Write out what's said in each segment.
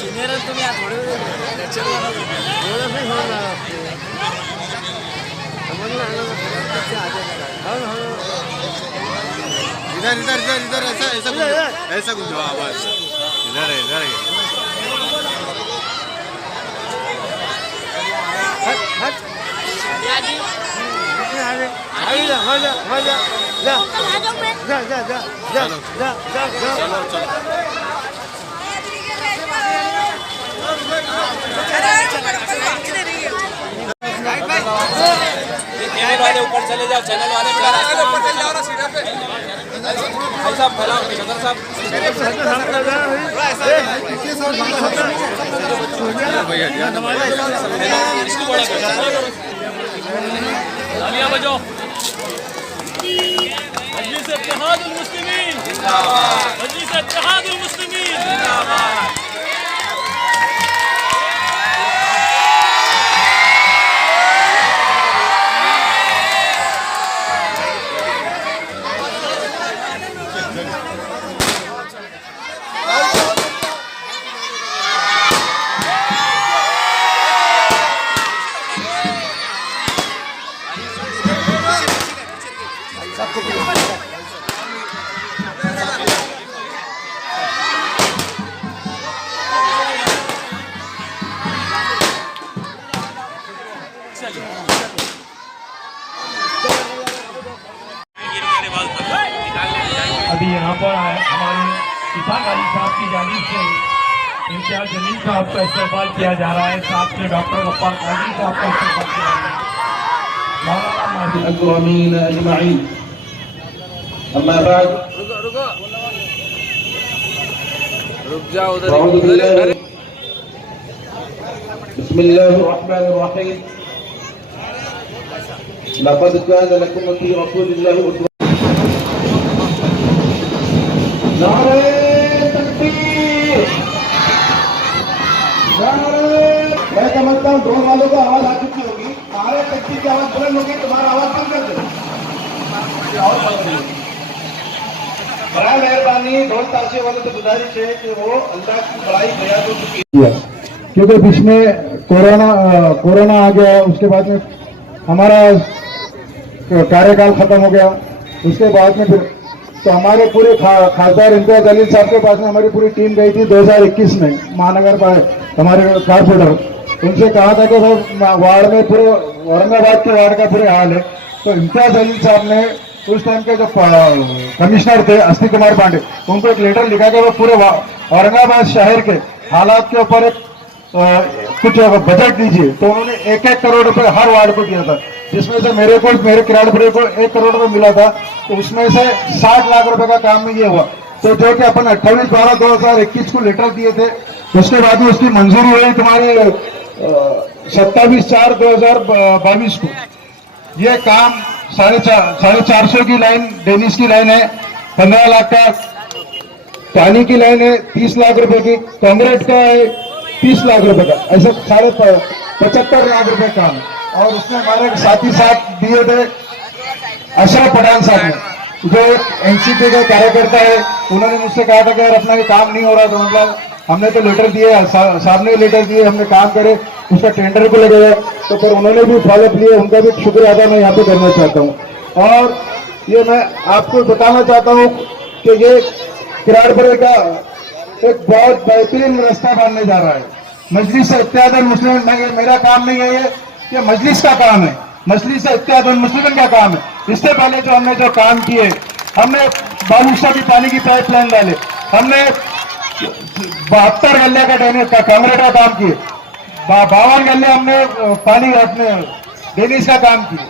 Senior तुम्ही थोडे इधर इधर इधर इधर ऐसा कुछ आवाज इधर है इधर है वाले ऊपर चले जाओ, चैनल वाले ऊपर चले जाओ ना सीढ़ी पे। साहब फैलाओ, शंकर साहब तालियां बजाओ। मजलिस इत्तेहादुल मुस्लिमीन जिंदाबाद, मजलिस इत्तेहादुल मुस्लिमीन जिंदाबाद। अभी यहाँ पर हमारे इसाक अली साहब की जानिब से इम्तियाज जलील साहब का इस्तेमाल किया जा रहा है, साथ में डॉक्टर गफ्फार काजी साहब का इस्तेमाल किया जा रहा है। रुक जाओ उधर। बिस्मिल्लाहिर्रहमानिर्रहीम। लक़द कान लकुम फी रसूलिल्लाहि उस्वतुन। नारे तकबीर, मैं समझता हूँ ड्रोन वालों को आवाज आ चुकी होगी। नारे तकबीर की आवाज बुलंद होगी, तुम्हारा आवाज कम कर दो। बड़ा मेहरबानी ढोल ताशे वालों से गुजारिश है कि वो अल्लाह की बड़ाई बयान हो चुकी है, क्योंकि बीच में कोरोना आ गया, उसके बाद में हमारा कार्यकाल खत्म हो गया। उसके बाद में फिर तो हमारे पूरे खासदार इम्तियाज जलील साहब के पास में हमारी पूरी टीम गई थी 2021 में महानगर हमारे कारपोरेटर। उनसे कहा था कि भाई वार्ड में पूरे औरंगाबाद के वार्ड का पूरे हाल है। तो इम्तियाज जलील साहब ने उस टाइम के जो कमिश्नर थे अस्ति कुमार पांडे, उनको एक लेटर लिखा कि वो पूरे औरंगाबाद शहर के हालात के ऊपर एक कुछ बजट दीजिए। तो उन्होंने 1-1 करोड़ रुपए हर वार्ड को दिया था, जिसमें से मेरे किराड़पुरे को 1 करोड़ रुपए मिला था। तो उसमें से 60 लाख रुपए का काम में ये हुआ। तो जो कि अपन 28/12/2021 को लेटर दिए थे, उसके बाद में उसकी मंजूरी हुई तुम्हारी 27/4/2022 को। ये काम 450 की लाइन डेनिस की लाइन है, 15 लाख का पानी की लाइन है, 30 लाख रुपए की कांक्रीट का है, 30 लाख रुपए का, ऐसा 75 लाख रुपए काम। और उसमें हमारे साथी साथ दिए थे अशरफ पठान साहब ने, जो एनसीपी का कार्यकर्ता है। उन्होंने मुझसे कहा था कि यार अपना ये काम नहीं हो रहा, तो मतलब हमने तो लेटर दिए, सामने लेटर दिए, हमने काम करे, उसका टेंडर को लगेगा। तो फिर उन्होंने भी फॉलोअप लिए, उनका भी शुक्रिया अदा मैं यहाँ पे करना चाहता हूँ। और ये मैं आपको बताना चाहता हूँ कि ये किराड़पुरे का एक बहुत बेहतरीन रास्ता बनने जा रहा है। मजलिस इत्तेहादुल मुस्लिमीन, मेरा काम नहीं है ये मजलिस का काम है, मजलिस इत्तेहादुल मुस्लिमीन का काम है। इससे पहले जो हमने जो काम किए, हमने बालूशाही पानी की पाइपलाइन डाले, हमने 72 गल्ले का कांग्रेस का काम किए, 52 गल्ले हमने पानी अपने डेनिस का काम किए।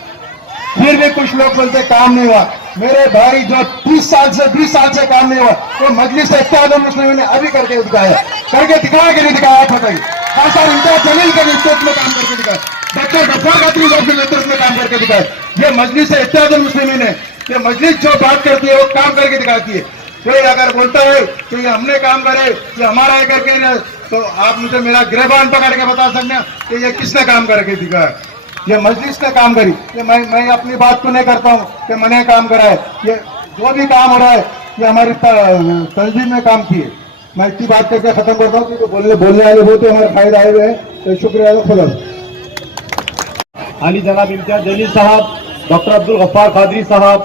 फिर भी कुछ लोग बोलते काम नहीं हुआ। मेरे भाई जो 20 साल से काम नहीं हुआ, तो मजलिस इत्तेहादुल मुस्लिमीन ने अभी करके दिखाया, के लिए दिखाया। बताइए खासा इम्तियाज जलील के नेतृत्व में काम करके दिखाया, डॉक्टर गफ्फार खत्री साहब के नेतृत्व में काम करके दिखाया। ये मजलिस इत्तेहादुल मुस्लिमीन है। ये मजलिस जो बात करती है वो काम करके दिखाती है। कोई अगर बोलता है कि ये हमने काम करे, ये हमारा है करके, तो आप मुझे मेरा गिरबान पकड़ के बता सकते हैं कि ये किसने काम करके दिखाया। ये मजलिस ने काम करी। ये मैं अपनी बात को नहीं करता हूँ कि मैंने काम करा है। ये जो भी काम हो रहा है ये हमारी तंजीम ने काम किए। मैं इतनी बात करके खत्म करता हूँ क्योंकि बोलने वाले बहुत हमारे फायदे आए हुए हैं। तो शुक्रिया खुदा। आली जनाब इम्तियाज जलील साहब, डॉक्टर अब्दुल गफ्फार कादरी साहब,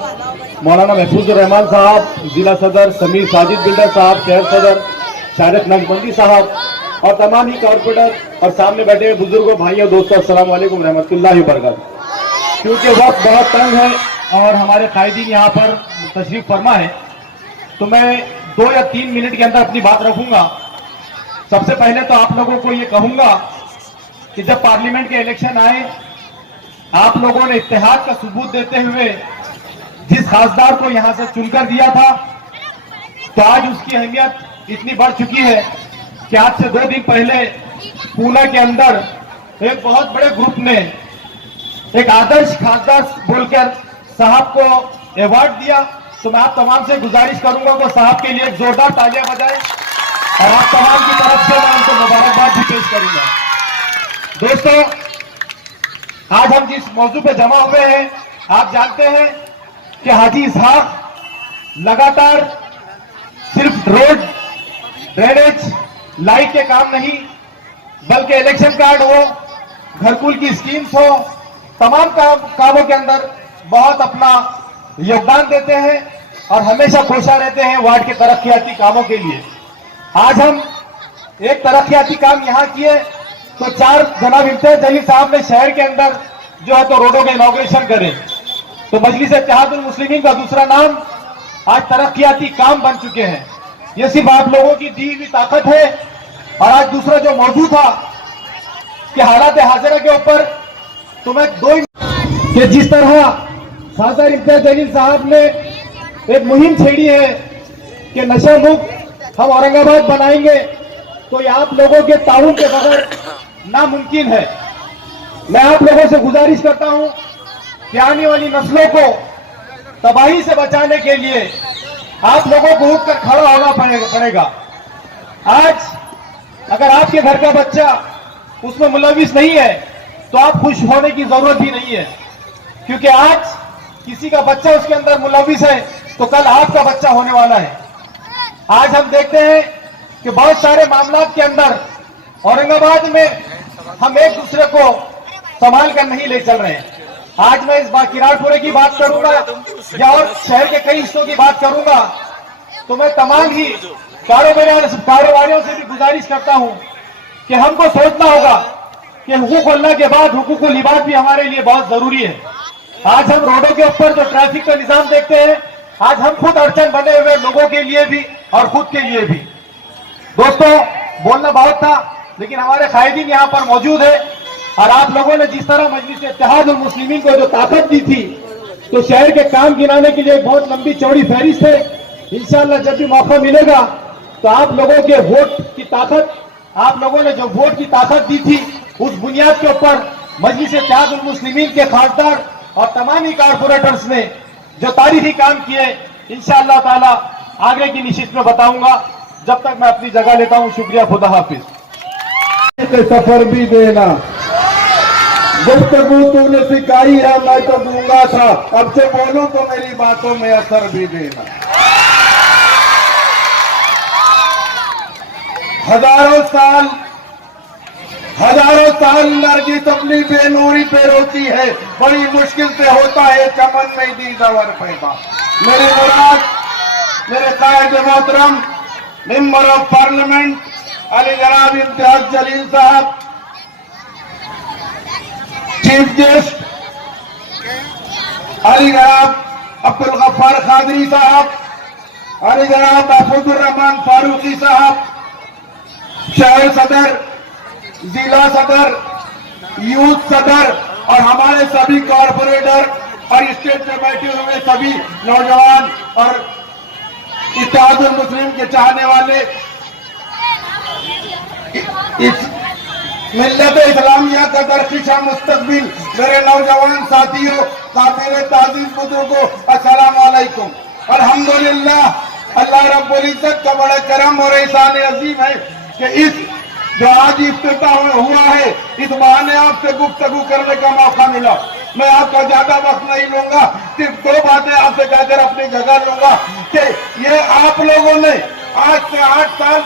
मौलाना महफूज रहमान साहब, जिला सदर समीर साजिद बिल्डर साहब, शहर सदर शारिक नक्शबंदी साहब और तमाम ही कॉर्पोरेटर और सामने बैठे बुजुर्गों, भाइयों, दोस्तों, अस्सलाम वालेकुम रहमतुल्लाहि व बरकातहू। क्योंकि वक्त बहुत तंग है और हमारे कायदीन यहाँ पर तशरीफ फरमा है, तो मैं 2 या 3 मिनट के अंदर अपनी बात रखूंगा। सबसे पहले तो आप लोगों को ये कहूंगा कि जब पार्लियामेंट के इलेक्शन आए, आप लोगों ने इत्तेहाद का सबूत देते हुए जिस खासदार को यहां से चुनकर दिया था, तो आज उसकी अहमियत इतनी बढ़ चुकी है कि आज से 2 दिन पहले पूना के अंदर एक बहुत बड़े ग्रुप ने एक आदर्श खासदार बोलकर साहब को अवार्ड दिया। तो मैं आप तमाम से गुजारिश करूंगा कि साहब के लिए एक जोरदार तालियां बजाएं और आप तमाम की तरफ से मैं उनको मुबारकबाद भी पेश करूंगा। दोस्तों, आज हम जिस मौजू पे जमा हुए हैं, आप जानते हैं कि हाजी इसहाक लगातार सिर्फ रोड, ड्रेनेज, लाइट के काम नहीं, बल्कि इलेक्शन कार्ड हो, घरकुल की स्कीम्स हो, तमाम कामों के अंदर बहुत अपना योगदान देते हैं और हमेशा कोशा रहते हैं वार्ड के तरक्याती कामों के लिए। आज हम एक तरक्याती काम यहाँ किए तो 4 जनाब इम्तियाज जलील साहब ने शहर के अंदर जो है तो रोडों का इनॉग्रेशन करें। तो मजलिस इत्तेहादुल मुस्लिमीन का दूसरा नाम आज तरक्याती काम बन चुके हैं। ये सिर्फ आप लोगों की दी हुई ताकत है। और आज दूसरा जो मौजूद था कि हालात हाजिरा के ऊपर, तो मैं 2 कि जिस तरह खासदार इम्तियाज जलील साहब ने एक मुहिम छेड़ी है कि नशा मुक्त हम औरंगाबाद बनाएंगे, तो ये आप लोगों के ताउन के बगैर नामुमकिन है। मैं आप लोगों से गुजारिश करता हूं कि आने वाली नस्लों को तबाही से बचाने के लिए आप लोगों को उठकर खड़ा होना पड़ेगा। आज अगर आपके घर का बच्चा उसमें मुलविस नहीं है तो आप खुश होने की जरूरत ही नहीं है, क्योंकि आज किसी का बच्चा उसके अंदर मुलविस है तो कल आपका बच्चा होने वाला है। आज हम देखते हैं कि बहुत सारे मामलात के अंदर औरंगाबाद में हम एक दूसरे को संभाल कर नहीं ले चल रहे हैं। आज मैं इस बार किराड़पुरे की बात करूंगा या और शहर के कई हिस्सों की बात करूंगा, तो मैं तमाम ही कारोबारियों से भी गुजारिश करता हूं कि हमको सोचना होगा कि हुकूक अल्लाह के बाद हुकूकुल इबाद भी हमारे लिए बहुत जरूरी है। आज हम रोडों के ऊपर जो ट्रैफिक का निजाम देखते हैं, आज हम खुद अड़चन बने हुए लोगों के लिए भी और खुद के लिए भी। दोस्तों, बोलना बहुत था लेकिन हमारे कायदीन यहाँ पर मौजूद है और आप लोगों ने जिस तरह मजलिस इत्तेहादुल मुस्लिमीन को जो ताकत दी थी, तो शहर के काम गिनाने के लिए एक बहुत लंबी चौड़ी फहरिस्त है। इंशाअल्लाह जब भी मौका मिलेगा तो आप लोगों के वोट की ताकत, आप लोगों ने जो वोट की ताकत दी थी, उस बुनियाद के ऊपर मजलिस इत्तेहादुल मुस्लिमीन के खासदार और तमाम ही कारपोरेटर्स ने जो तारीखी काम किए, इंशाअल्लाह ताला आगे की निशित में बताऊंगा। जब तक मैं अपनी जगह लेता हूं, शुक्रिया, खुदा हाफिज। सफर भी देना, गुफ्तगू तूने सिखाई है, मैं तो दूंगा था, अब से बोलूं तो मेरी बातों में असर भी देना। हजारों साल नरगिस अपनी बेनूरी पे रोती है, बड़ी मुश्किल से होता है चमन में दीदावर पैदा। मेरे मुराद, मेरे कायद मोहतरम, मेंबर ऑफ पार्लियामेंट अली जनाब इम्तियाज जलील साहब, चीफ गेस्ट अली जनाब अब्दुल गफ्फार खादरी साहब, अली जनाब महफूजुर रहमान फारूकी साहब, शहर सदर, जिला सदर, यूथ सदर और हमारे सभी कॉर्पोरेटर और स्टेट में बैठे हुए सभी नौजवान और इत्तेहादुल मुस्लिम के चाहने वाले, इस मिल्लत इस्लामिया का दरख्शां मुस्तकबिल मेरे नौजवान साथियों, काबिल ताज़ीम बुजुर्गों, अस्सलाम वालेकुम। अल्हम्दुलिल्लाह, अल्लाह रब्बुल इज्जत का बड़ा करम और एहसान अजीम है कि इस जो आज इफ्तिताह हुआ है, इस बहाने आपसे गुफ्तगू करने का मौका मिला। मैं आपका ज्यादा वक्त नहीं लूंगा, सिर्फ दो बातें आपसे कहकर अपनी जगह लूंगा कि ये आप लोगों ने आज से 8 साल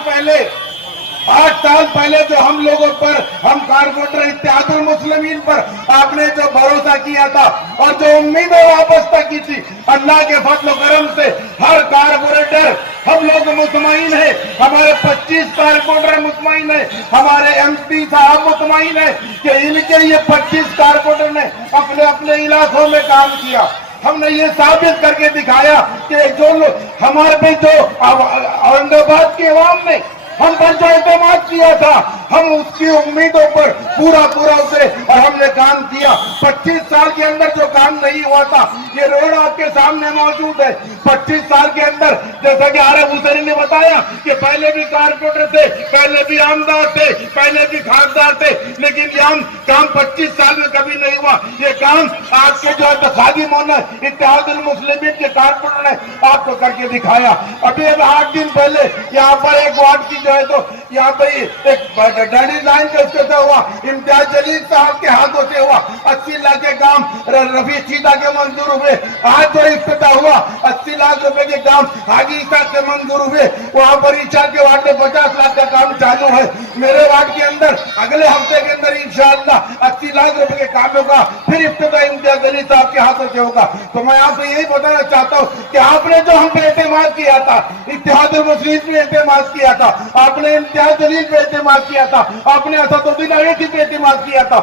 पहले जो हम लोगों पर, हम कारपोरेटर इत्तेहादुल मुस्लिमीन पर आपने जो भरोसा किया था और जो उम्मीदें वापस की थी, अल्लाह के फजल करम से हर कारपोरेटर, हम लोग मुतमईन है, हमारे 25 कारपोरेटर मुतमईन है, हमारे MP साहब मुतमईन है कि इनके ये 25 कारपोरेटर ने अपने अपने इलाकों में काम किया। हमने ये साबित करके दिखाया कि जो लोग हमारे पे, जो औरंगाबाद के अवाम ने हम पर जो एतमाद किया था, हम उसकी उम्मीदों पर पूरा उतरे और हमने काम किया। 25 साल के अंदर जो काम नहीं हुआ था, ये रोड आपके सामने मौजूद है। 25 साल के अंदर, जैसा कि आरिफ हुसैनी ने बताया कि पहले भी कारपोरेटर थे, पहले भी आमदार थे, पहले भी खासदार थे, लेकिन ये काम 25 साल में कभी नहीं हुआ। ये काम आपके जो है खादिम इत्तेहादुल मुस्लिमीन के कारपोरेटर ने आपको करके दिखाया। अभी 8 दिन पहले यहाँ पर एक वार्ड की जो है तो यहाँ पे एक डैडी लाइन का इफ्तिताह हुआ, इम्तियाज जलील साहब के हाथों से हुआ। 80 लाख के काम रफी चीता के मंजूर हुए। आज जो इफ्तिताह हुआ, 80 लाख रुपए के काम हाजी ईसा के मंजूर हुए। वहाँ पर ईसा के वार्ड में 50 लाख का काम चालू है। मेरे वार्ड के अंदर अगले हफ्ते के अंदर इंशाअल्लाह 80 लाख रुपए के काम होगा, फिर इफ्तिताह इम्तियाज जलील साहब के हाथों से होगा। तो मैं आपसे यही बताना चाहता हूँ कि आपने जो हम पे एतमाद किया था, इत्तेहादुल मुस्लिमीन पे एतमाद किया था, आपने इम्तियाज जलील पे एतमाद किया था, आपने असदुद्दीन अवैसी पे एतमाद किया था,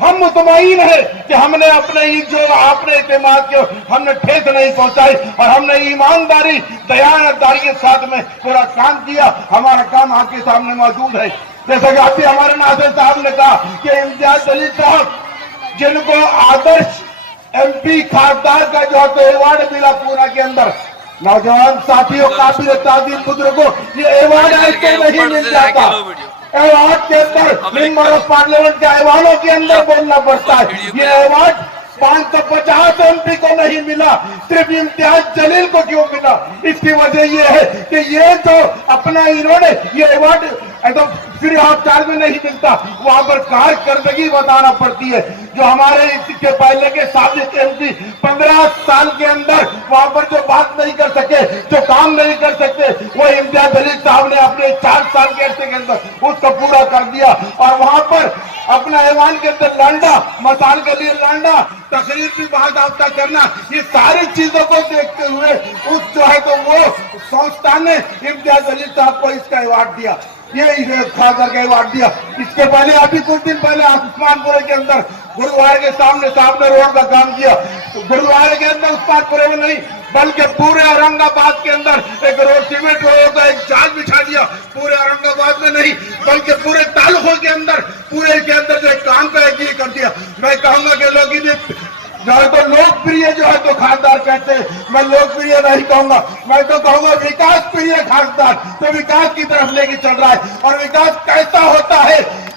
हम मुतमईन है कि हमने अपने जो आपने एतमाद किया, हमने ठेस नहीं पहुंचाई और हमने ईमानदारी, दयानतदारी के साथ में पूरा काम किया। हमारा काम आपके सामने मौजूद है। जैसा कि अभी हमारे नासिर साहब ने कहा कि इम्तियाज जलील साहब, जिनको आदर्श MP खासदार का जो है अवार्ड मिला पूरा के अंदर, नौजवान साथियों, काबिल ताज़ीम बुजुर्गों, ये अवार्ड ऐसे नहीं मिल जाता। अवार्ड के अंदर मेंबर ऑफ पार्लियामेंट के अहवालों के अंदर बोलना पड़ता है। ये अवार्ड 550 MP को नहीं मिला, सिर्फ इम्तियाज जलील को क्यों मिला? इसकी वजह यह है कि ये जो अपना इन्होंने ये अवार्ड एकदम फ्री ऑफ चार्ज में नहीं मिलता, वहां पर कारकर्दगी बताना पड़ती है। जो हमारे इसके पहले के साबिक MP 15 साल के अंदर वहां पर जो बात नहीं कर सके, जो काम नहीं कर सकते, वो इम्तियाज जलील साहब ने अपने 4 साल के अर्से के अंदर उसको पूरा कर दिया। और वहां पर अपना ऐवान के अंदर लांडा, मसाल के लिए लांडा, तकरीर भी बात आपका करना, ये सारी चीजों को देखते हुए उस जो है तो वो संस्था ने इम्तियाज जलील साहब को इसका अवार्ड दिया, ये खासदार का अवार्ड दिया। इसके पहले अभी कुछ दिन पहले उस्मानपुरे के अंदर गुरुद्वारे के सामने रोड का काम किया। तो गुरुद्वारे के अंदर उस्मानपुरे में नहीं बल्कि पूरे औरंगाबाद के अंदर एक रोड, सीमेंट रोड का एक जाल बिछा दिया। पूरे औरंगाबाद में नहीं बल्कि पूरे तालुकों के अंदर, पूरे के अंदर जो काम का ये कर दिया। मैं कहूंगा कि लोग जो है तो लोकप्रिय जो है तो खासदार कहते हैं, मैं लोकप्रिय नहीं कहूंगा, मैं तो कहूंगा विकास प्रिय खासदार। तो विकास की तरफ लेके चल रहा है। और विकास कैसा होता है,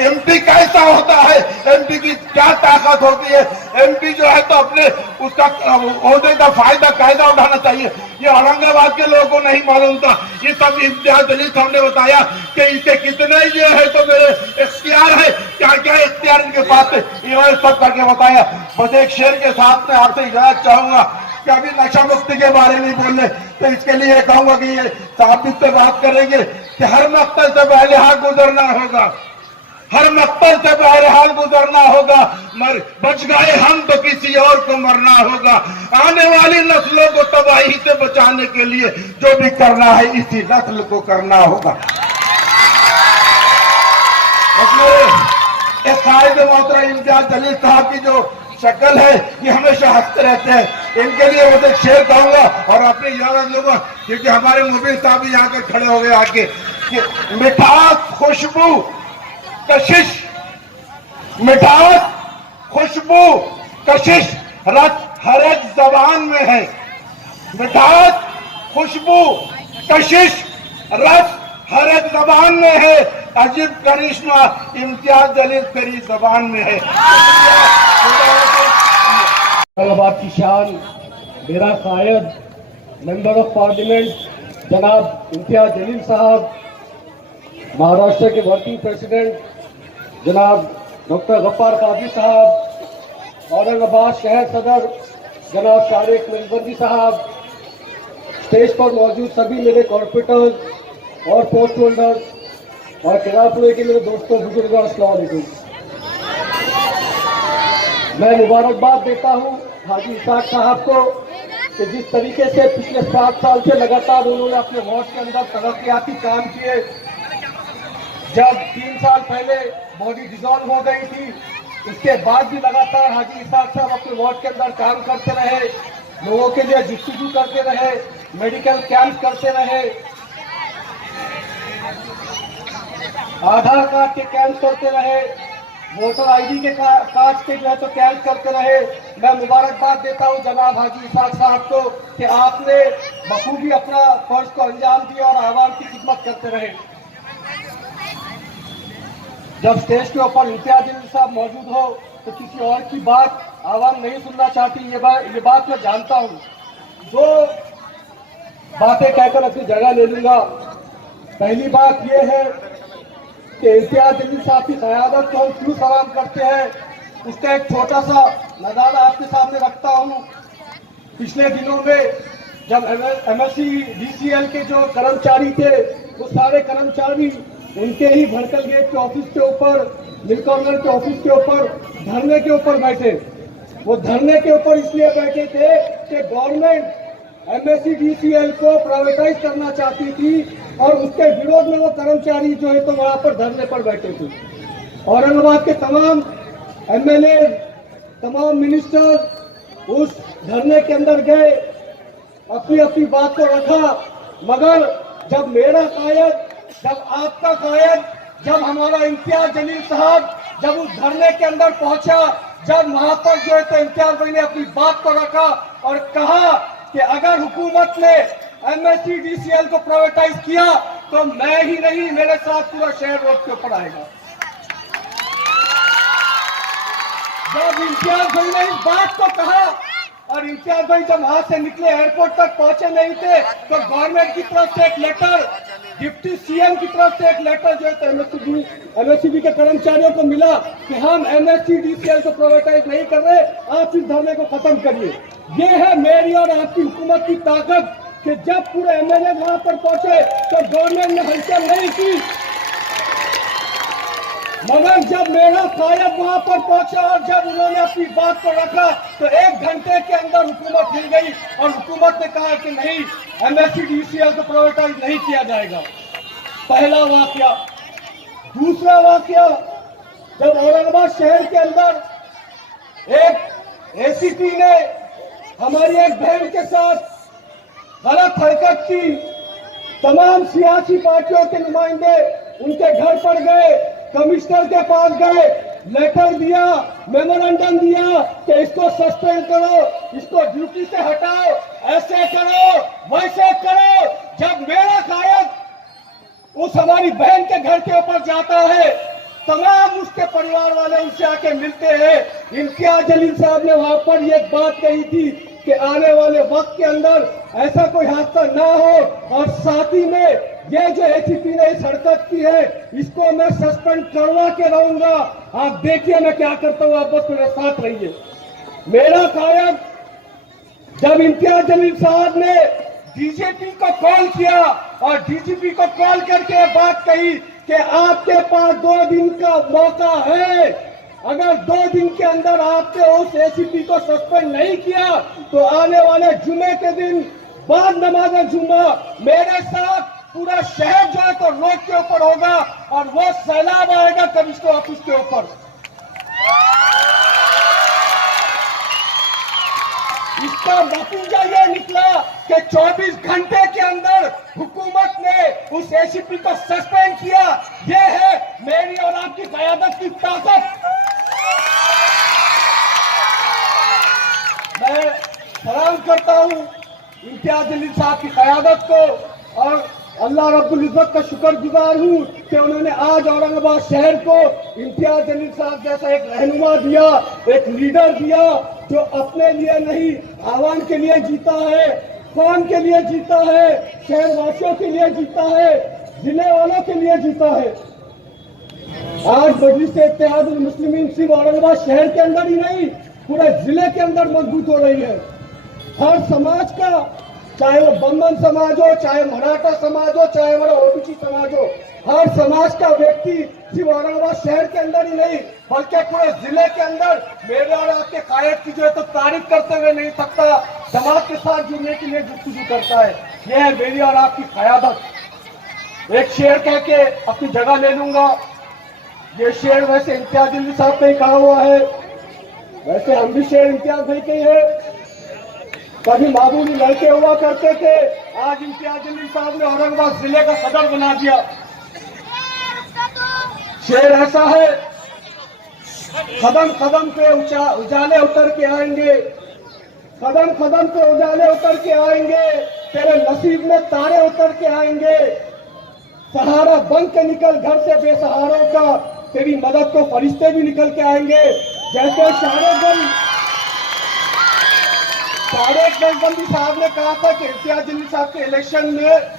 MP कैसा होता है, MP की क्या ताकत होती है, MP जो है तो अपने उसका ओहदे का फायदा कायदा उठाना चाहिए। ये औरंगाबाद के लोगों को नहीं मालूम था। ये सब इम्तियाज जलील साहब ने बताया कि इसके कितने जो है तो मेरे इख्तियार है, क्या क्या इख्तियार इनके पास है, इन्होंने सब करके बताया। बस एक शेर के साथ में आपसे इजाजत चाहूंगा कि अभी नशा मुक्ति के बारे में बोलने, तो इसके लिए कहूंगा कि ये साहब से बात करेंगे कि हर मकसद से पहले हाथ गुजरना होगा। हर मक्तल से बहरहाल गुजरना होगा, मर बच गए हम तो किसी और को मरना होगा। आने वाली नस्लों को तबाही से बचाने के लिए जो भी करना है इसी नस्ल को करना होगा। एक कायद मोहतरम इम्तियाज जलील साहब की जो शक्ल है ये हमेशा हंसते रहते हैं, इनके लिए वो एक शेर कहूंगा और अपने याद लूंगा, क्योंकि हमारे मुबीन साहब भी यहाँ कर खड़े हो गए आके कि मिठास खुशबू कशिश, मिठास खुशबू कशिश रस हर एक जबान में है। मिठास खुशबू कशिश रस हर एक जबान में है, अजीब करिश्मा इम्तियाज जलील तेरी जबान में है। औरंगाबाद की शान, मेरा कायद मेंबर ऑफ पार्लियामेंट जनाब इम्तियाज जलील साहब, महाराष्ट्र के वर्किंग प्रेसिडेंट जनाब डॉक्टर गफ्फार कादरी साहब, औरंगाबाद शहर सदर जनाब शारिक नकशबंदी साहब, स्टेज पर मौजूद सभी मेरे कॉर्पोरेटर्स और पोस्ट होल्डर्स और किराए के मेरे दोस्तों बुजुर्ग, अस्सलाम वालेकुम। मैं मुबारकबाद देता हूं हाजी इसाक साहब को कि जिस तरीके से पिछले 7 साल से लगातार उन्होंने अपने वार्ड के अंदर तरक्याती काम किए। जब 3 साल पहले बॉडी डिसॉल्व हो गई थी, उसके बाद भी लगातार हाजी इसाक साहब अपने वार्ड के अंदर काम करते रहे, लोगों के लिए जुस्तजू करते रहे, मेडिकल कैंप करते रहे, आधार कार्ड के कैंप करते रहे, वोटर आईडी के कार्ड के जो है तो कैंप करते रहे। मैं मुबारकबाद देता हूं जनाब हाजी इसाक साहब को कि आपने बखूबी अपना फर्ज को अंजाम दिया और आवाम की खिदमत करते रहे। जब स्टेज के ऊपर इम्तियाज जलील साहब मौजूद हो तो किसी और की बात आवाम नहीं सुनना चाहती, ये बात मैं जानता हूं। 2 बातें कहकर अपनी जगह ले लूंगा। पहली बात यह है कि इम्तियाज जलील साहब की क़यादत को हम क्यों सलाम करते हैं, उसका एक छोटा सा नज़ारा आपके सामने रखता हूँ। पिछले दिनों में जब MSc DCL के जो कर्मचारी थे वो सारे कर्मचारी उनके ही भड़कल गेट के ऑफिस के ऊपर, मिल्क कॉर्नर के ऑफिस के ऊपर धरने के ऊपर बैठे। वो धरने के ऊपर इसलिए बैठे थे कि गवर्नमेंट MSc DCL को प्राइवेटाइज करना चाहती थी और उसके विरोध में वो कर्मचारी जो है तो वहां पर धरने पर बैठे थे। औरंगाबाद के तमाम MLA, तमाम मिनिस्टर उस धरने के अंदर गए, अपनी अपनी बात को रखा, मगर जब मेरा कायद, जब आपका कायद, जब हमारा इम्तियाज जलील साहब जब उस धरने के अंदर पहुंचा, जब वहां पर जो है तो इम्तियाज भाई ने अपनी बात को रखा और कहा कि अगर हुकूमत ने MSc DCL को प्राइवेटाइज किया तो मैं ही नहीं, मेरे साथ पूरा शहर रोड के ऊपर आएगा। जब इम्तियाज भाई ने इस बात को कहा और इम्तियाज भाई जब वहां से निकले, एयरपोर्ट तक पहुंचे नहीं थे, तो गवर्नमेंट की तरफ से एक लेटर, डिप्टी CM की तरफ से एक लेटर जो है MSCB के कर्मचारियों को मिला कि हम MSc DCL को प्राइवेटाइज नहीं कर रहे, आप इस धरने को खत्म करिए। ये है मेरी और आपकी हुकूमत की ताकत कि जब पूरे MLA वहां पर पहुंचे तो गवर्नमेंट ने हलचल नहीं की, मगर जब मेरा कायद वहां पर पहुंचा और जब उन्होंने अपनी बात को रखा तो 1 घंटे के अंदर हुकूमत हिल गई और हुकूमत ने कहा कि नहीं, MSc DCL को प्राइवेटाइज नहीं किया जाएगा। पहला वाकया। दूसरा वाकया, जब औरंगाबाद शहर के अंदर एक ACP ने हमारी एक बहन के साथ गलत हरकत की, तमाम सियासी पार्टियों के नुमाइंदे उनके घर पर गए, कमिश्नर के पास गए, लेटर दिया, मेमोरेंडम दिया कि इसको सस्पेंड करो, इसको ड्यूटी से हटाओ, ऐसे करो, वैसे करो। जब मेरा कायद उस हमारी बहन के घर के ऊपर जाता है, तमाम उसके परिवार वाले उनसे आके मिलते हैं। इम्तियाज जलील साहब ने वहां पर ये बात कही थी कि आने वाले वक्त के अंदर ऐसा कोई हादसा ना हो, और साथ ही में ये जो ACP ने इस हरकत की है इसको मैं सस्पेंड करवा के रहूंगा। आप देखिए मैं क्या करता हूं, आप बस मेरे साथ रहिए। मेरा कायद जब इम्तियाज जलील साहब ने DGP को कॉल किया और DGP को कॉल करके बात कही कि आपके पास 2 दिन का मौका है। अगर 2 दिन के अंदर आपने उस एसीपी को सस्पेंड नहीं किया तो आने वाले जुमे के दिन बाद नमाज जुमा मेरे साथ पूरा शहर जो है तो रोड के ऊपर होगा और वो सैलाब आएगा कमिश्नर ऑफिस के ऊपर। इसका नतीजा ये निकला कि 24 घंटे के अंदर हुकूमत ने उस एसीपी को सस्पेंड किया। ये है मेरी और आपकी क़यादत की ताकत। मैं सलाम करता हूँ इम्तियाज जलील साहब की क़यादत को और अल्लाह रब्बुल इज्जत का शुक्रगुजार हूँ कि उन्होंने आज औरंगाबाद शहर को इम्तियाज जलील साहब जैसा एक रहनुमा दिया, एक लीडर दिया जो अपने लिए नहीं आवाम के लिए जीता है, कौम के लिए जीता है, शहर वासियों के लिए जीता है, जिले वालों के लिए जीता है। आज मजलिस इत्तेहादुल मुस्लिमीन सिर्फ औरंगाबाद शहर के अंदर ही नहीं पूरे जिले के अंदर मजबूत हो रही है। हर समाज का, चाहे वो बंधन समाज हो, चाहे मराठा समाज हो, चाहे हमारा ओबीसी समाज हो, हर समाज का व्यक्ति सिर्फ औरंगाबाद शहर के अंदर ही नहीं बल्कि पूरे जिले के अंदर मेरे और आपके कायद की जो है तो तारीफ करते हुए नहीं सकता, समाज के साथ जुड़ने के लिए गुफ्तगू करता है। यह है मेरी और आपकी क़यादत। एक शेर कह के अपनी जगह ले लूंगा। ये शेर वैसे इम्तियाज जलील साहब ने ही कहा हुआ है, वैसे हम भी शेर इम्तियाज भाई के हैं। कभी मामूली लड़के हुआ करते थे, आज इम्तियाज जलील साहब ने औरंगाबाद जिले का सदर बना दिया। शेर ऐसा है, कदम कदम पे उजाले उतर के आएंगे, कदम कदम पे उजाले उतर के आएंगे, तेरे नसीब में तारे उतर के आएंगे, सहारा बन के निकल घर से बेसहारों का, तेरी मदद को फरिश्ते भी निकल के आएंगे। जैसे तारेक गंदी साहब ने कहा था कि इम्तियाज जलील साहब के इलेक्शन में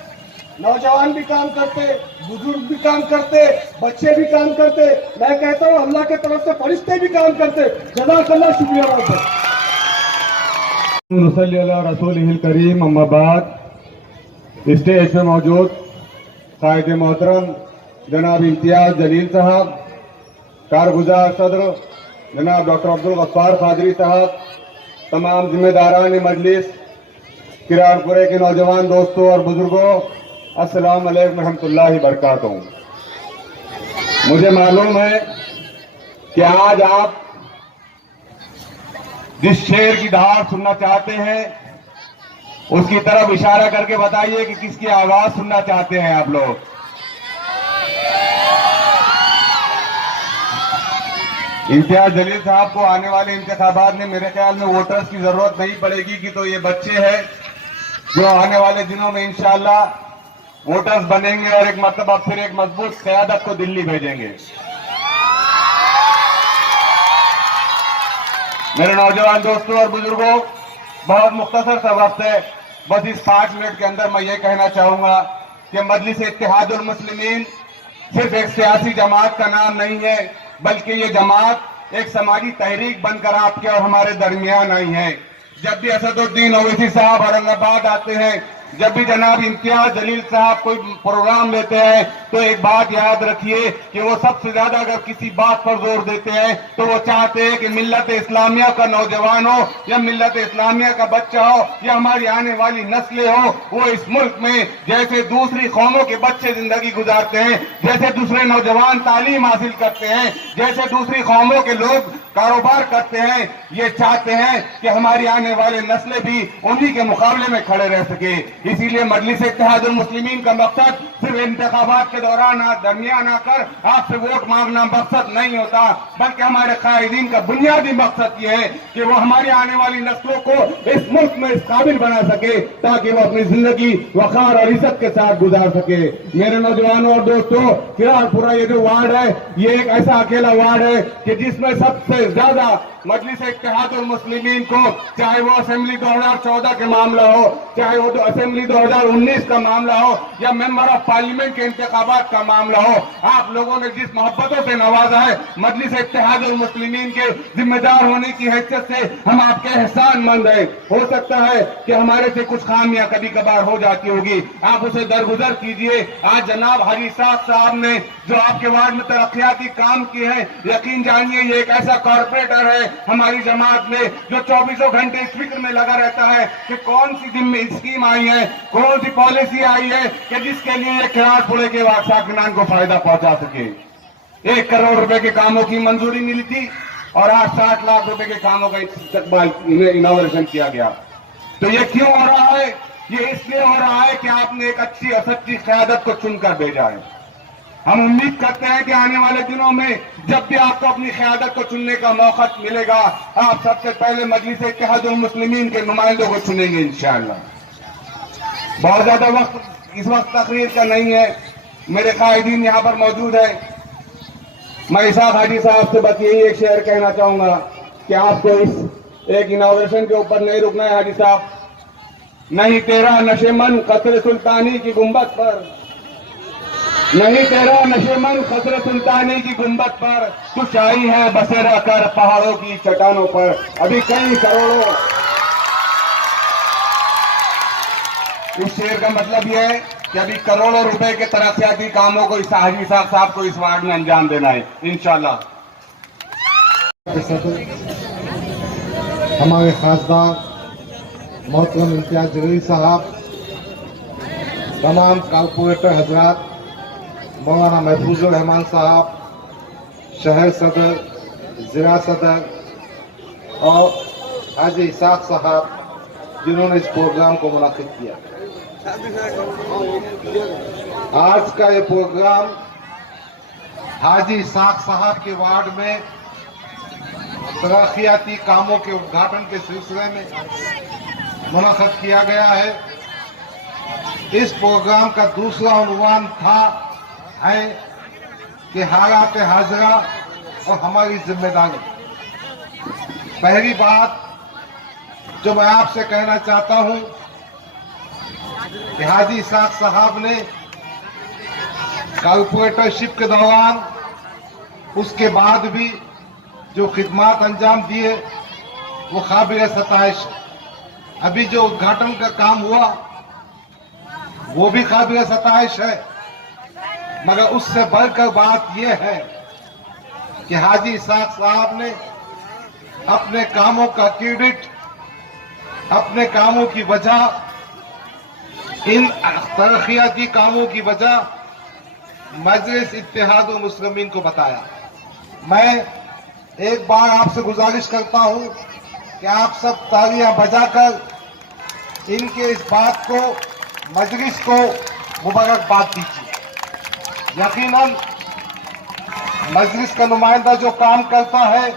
नौजवान भी काम करते, बुजुर्ग भी काम करते, बच्चे भी काम करते। मैं कहता हूँ अल्लाह के तरफ से फरिश्ते भी काम करते। जज़ाकल्लाह, शुक्रिया बहुत। रसूलिल करीम, अम्मा बाद, स्टेज में मौजूद कायद मोहतरम जनाब इम्तियाज जलील साहब, कारगुजार सदर जनाब डॉक्टर अब्दुल गफ्फार कादरी साहब, तमाम जिम्मेदारान मजलिस, किरारपुरे के नौजवान दोस्तों और बुजुर्गों, अस्सलाम वालेकुम रहमतुल्लाहि बरकातहू। मुझे मालूम है कि आज आप जिस शेर की दहाड़ सुनना चाहते हैं उसकी तरफ इशारा करके बताइए कि किसकी आवाज सुनना चाहते हैं आप लोग। इम्तियाज जलील साहब को आने वाले इंतखाबात में मेरे ख्याल में वोटर्स की जरूरत नहीं पड़ेगी कि तो ये बच्चे हैं जो आने वाले दिनों में इंशाअल्लाह वोटर्स बनेंगे और एक मरतबा फिर एक मजबूत क़यादत को दिल्ली भेजेंगे। मेरे नौजवान दोस्तों और बुजुर्गों, बहुत मुख्तसर सा वक्त है, बस इस 5 मिनट के अंदर मैं ये कहना चाहूंगा कि मजलिस इत्तेहादुल मुस्लिमीन सिर्फ एक सियासी जमात का नाम नहीं है, बल्कि ये जमात एक समाजी तहरीक बनकर आपके और हमारे दरमियान आई है। जब भी असदुद्दीन ओवैसी साहब औरंगाबाद आते हैं, जब भी जनाब इम्तियाज जलील साहब कोई प्रोग्राम लेते हैं, तो एक बात याद रखिए कि वो सबसे ज्यादा अगर किसी बात पर जोर देते हैं तो वो चाहते हैं कि मिल्लत इस्लामिया का नौजवान हो या मिल्लत इस्लामिया का बच्चा हो या हमारी आने वाली नस्लें हो, वो इस मुल्क में जैसे दूसरी कौमों के बच्चे जिंदगी गुजारते हैं, जैसे दूसरे नौजवान तालीम हासिल करते हैं, जैसे दूसरी कौमों के लोग कारोबार करते हैं, ये चाहते हैं कि हमारी आने वाले नस्लें भी उन्हीं के मुकाबले में खड़े रह सके। इसीलिए मजलिस इत्तेहादुल मुस्लिमीन का मकसद सिर्फ इंतखाबात के दौरान दरमियान आकर आपसे वोट मांगना मकसद नहीं होता, बल्कि हमारे कायदीन का बुनियादी मकसद ये है कि वो हमारी आने वाली नस्लों को इस मुल्क में इस काबिल बना सके ताकि वो अपनी जिंदगी वकार और इज्जत के साथ गुजार सके। मेरे नौजवानों और दोस्तों, किरारपुरा ये जो वार्ड है, ये एक ऐसा अकेला वार्ड है कि जिसमें सबसे ज्यादा मजलिस इत्तेहादुल मुस्लिमीन को, चाहे वो असेंबली 2014 के मामला हो, चाहे वो असेंबली असेंबली 2019 का मामला हो या मेंबर ऑफ पार्लियामेंट के इंतखाबात का मामला हो, आप लोगों ने जिस मोहब्बतों से नवाजा है, मजलिस इत्तेहादुल मुस्लिमीन के जिम्मेदार होने की हैसियत से हम आपके एहसानमंद हैं। हो सकता है कि हमारे से कुछ खामियां कभी कभार हो जाती होगी, आप उसे दरगुजर कीजिए। आज जनाब हाजी साहब ने जो आपके वार्ड में तरक्याती काम किए हैं, यकीन जानिए ये एक ऐसा कॉर्पोरेटर है हमारी जमात में जो 24 घंटे इस फिक्र में लगा रहता है कि कौन सी स्कीम आई है, कौन सी पॉलिसी आई है कि जिसके लिए ये किरातपुरे के साकिनान को फायदा पहुंचा सके। 1 करोड़ रुपए के कामों की मंजूरी मिली थी और आज 60 लाख रुपए के कामों का इस्तकबाल इनॉग्रेशन किया गया। तो ये क्यों हो रहा है? ये इसलिए हो रहा है कि आपने एक अच्छी और सच्ची क़यादत को चुनकर भेजा है। हम उम्मीद करते हैं कि आने वाले दिनों में जब भी आपको अपनी क़यादत को चुनने का मौका मिलेगा, आप सबसे पहले मजलिस इत्तेहादुल मुस्लिमीन के नुमाइंदों को चुनेंगे इंशाअल्लाह। बहुत ज्यादा वक्त इस वक्त तकरीर का नहीं है, मेरे कायदीन यहाँ पर मौजूद है। मैं इसाक हाजी साहब से बस यही एक शेर कहना चाहूंगा कि आपको इस एक इनॉग्रेशन के ऊपर नहीं रुकना है हाजी साहब। नहीं तेरा नशेमन कस्र सुल्तानी की गुंबद पर, नहीं तेरा नशेमन खसर सुल्तानी की गुंबद पर, तू शाही है बसेरा कर पहाड़ों की चट्टानों पर। अभी कई करोड़ों, इस शेर का मतलब यह है कि अभी करोड़ों रुपए के तरक्याती कामों को इस हाजी साहब को इस वार्ड में अंजाम देना है इंशाल्लाह। हमारे खासदार मोहतरम इम्तियाज जलील साहब, तमाम कारपोरेटर हजरात, मौलाना महफूजुर रहमान साहब, शहर सदर, जिला सदर और हाजी इसाक साहब जिन्होंने इस प्रोग्राम को मुनाकिद किया। आज का ये प्रोग्राम हाजी इसाक साहब के वार्ड में तरक्याती कामों के उद्घाटन के सिलसिले में मुनाकिद किया गया है। इस प्रोग्राम का दूसरा उन्वान है कि हालात हाजरा और हमारी जिम्मेदारी। पहली बात जो मैं आपसे कहना चाहता हूं कि हाजी इसाक साहब ने कॉर्पोरेटरशिप के दौरान उसके बाद भी जो खिदमात अंजाम दिए वो काबिल सताइश। अभी जो उद्घाटन का काम हुआ वो भी काबिल सताइश है, मगर उससे बढ़कर बात यह है कि हाजी इसाक साहब ने अपने कामों का क्रेडिट, अपने कामों की वजह, इन तरक्याती कामों की वजह मजलिस इत्तेहादुल मुस्लिमीन को बताया। मैं एक बार आपसे गुजारिश करता हूं कि आप सब तालियां बजाकर इनके इस बात को, मजलिस को मुबारकबाद दीजिए। यकीनन मजलिस का नुमाइंदा जो काम करता है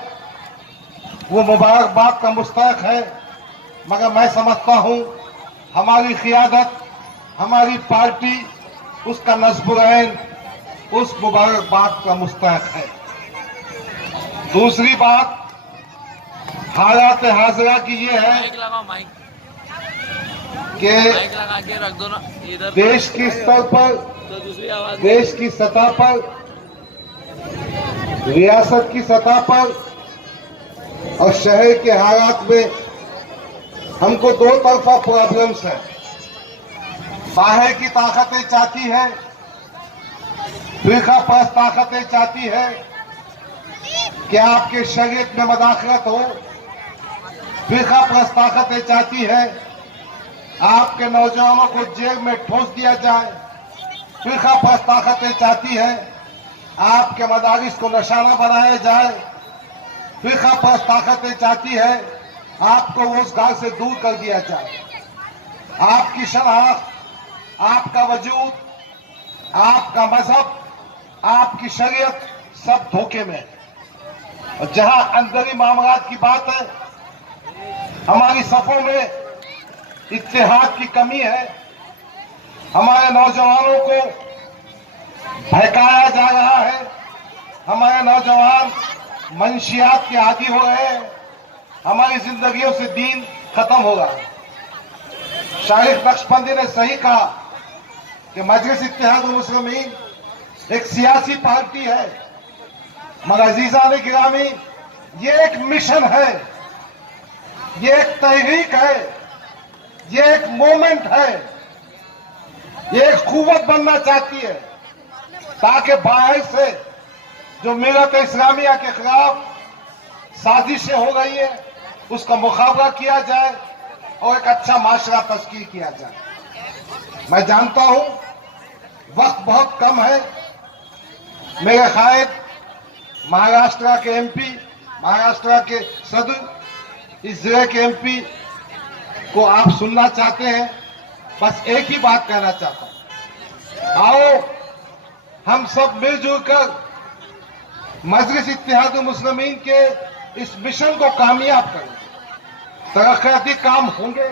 वो मुबारकबाद का मुस्तहक है, मगर मैं समझता हूं हमारी क़ियादत, हमारी पार्टी उसका नस्ब-ए-ऐन उस मुबारकबाद का मुस्तहक है। दूसरी बात हालात हाजिरा की ये है कि देश की स्तर पर, देश की सतह पर, रियासत की सतह पर और शहर के हालात में हमको दो तरफा प्रॉब्लम्स है। बाहर की ताकतें चाहती है, फिरका परस्त ताकतें चाहती है कि आपके शरीयत में मदाखलत हो। फिरका परस्त ताकतें चाहती है आपके नौजवानों को जेल में ठोस दिया जाए। फिरका परस्त ताकतें चाहती है आपके मदारिस को निशाना बनाया जाए। फिरका परस्त ताकतें चाहती है आपको रोजगार से दूर कर दिया जाए। आपकी शनाख्त, आपका वजूद, आपका मजहब, आपकी शरीयत सब धोखे में है। और जहां अंदरी मामलात की बात है, हमारी सफों में इत्तेहाद की कमी है। हमारे नौजवानों को बहकाया जा रहा है। हमारे नौजवान मंशियात के आदी हो रहे हैं। हमारी जिंदगियों से दीन खत्म हो रहा है। शारिफ नक्शबंदी ने सही कहा कि मजलिस इत्तेहाद मुस्लिमीन एक सियासी पार्टी है, मगर अजीजान गिरामी ये एक मिशन है, ये एक तहरीक है, ये एक मोमेंट है, ये एक कुव्वत बनना चाहती है ताकि बाहर से जो मिलत इस्लामिया के खिलाफ साजिशें हो रही है उसका मुकाबला किया जाए और एक अच्छा माशरा तश्कील किया जाए। मैं जानता हूं वक्त बहुत कम है। मेरे कायद महाराष्ट्र के एमपी, महाराष्ट्र के सदर, इस जिले के एमपी को आप सुनना चाहते हैं। बस एक ही बात कहना चाहता हूं, आओ हम सब मिलजुल कर मजलिस इत्तेहाद मुस्लिमीन के इस मिशन को कामयाब करें। तरक्याती काम होंगे,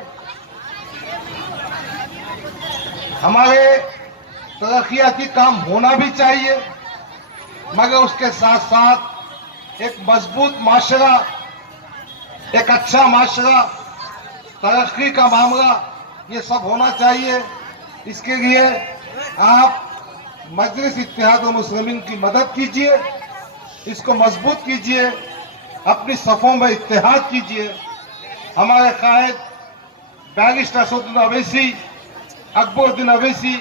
हमारे तरक्याती काम होना भी चाहिए, मगर उसके साथ साथ एक मजबूत माशरा, एक अच्छा माशरा, तरक्की का मामला, ये सब होना चाहिए। इसके लिए आप मजलिस इत्तेहाद मुस्लिमीन की मदद कीजिए, इसको मजबूत कीजिए, अपनी सफों में इत्तेहाद कीजिए। हमारे कायद बैरिस्टर असदुद्दीन अवैसी, अकबरुद्दीन अवैसी,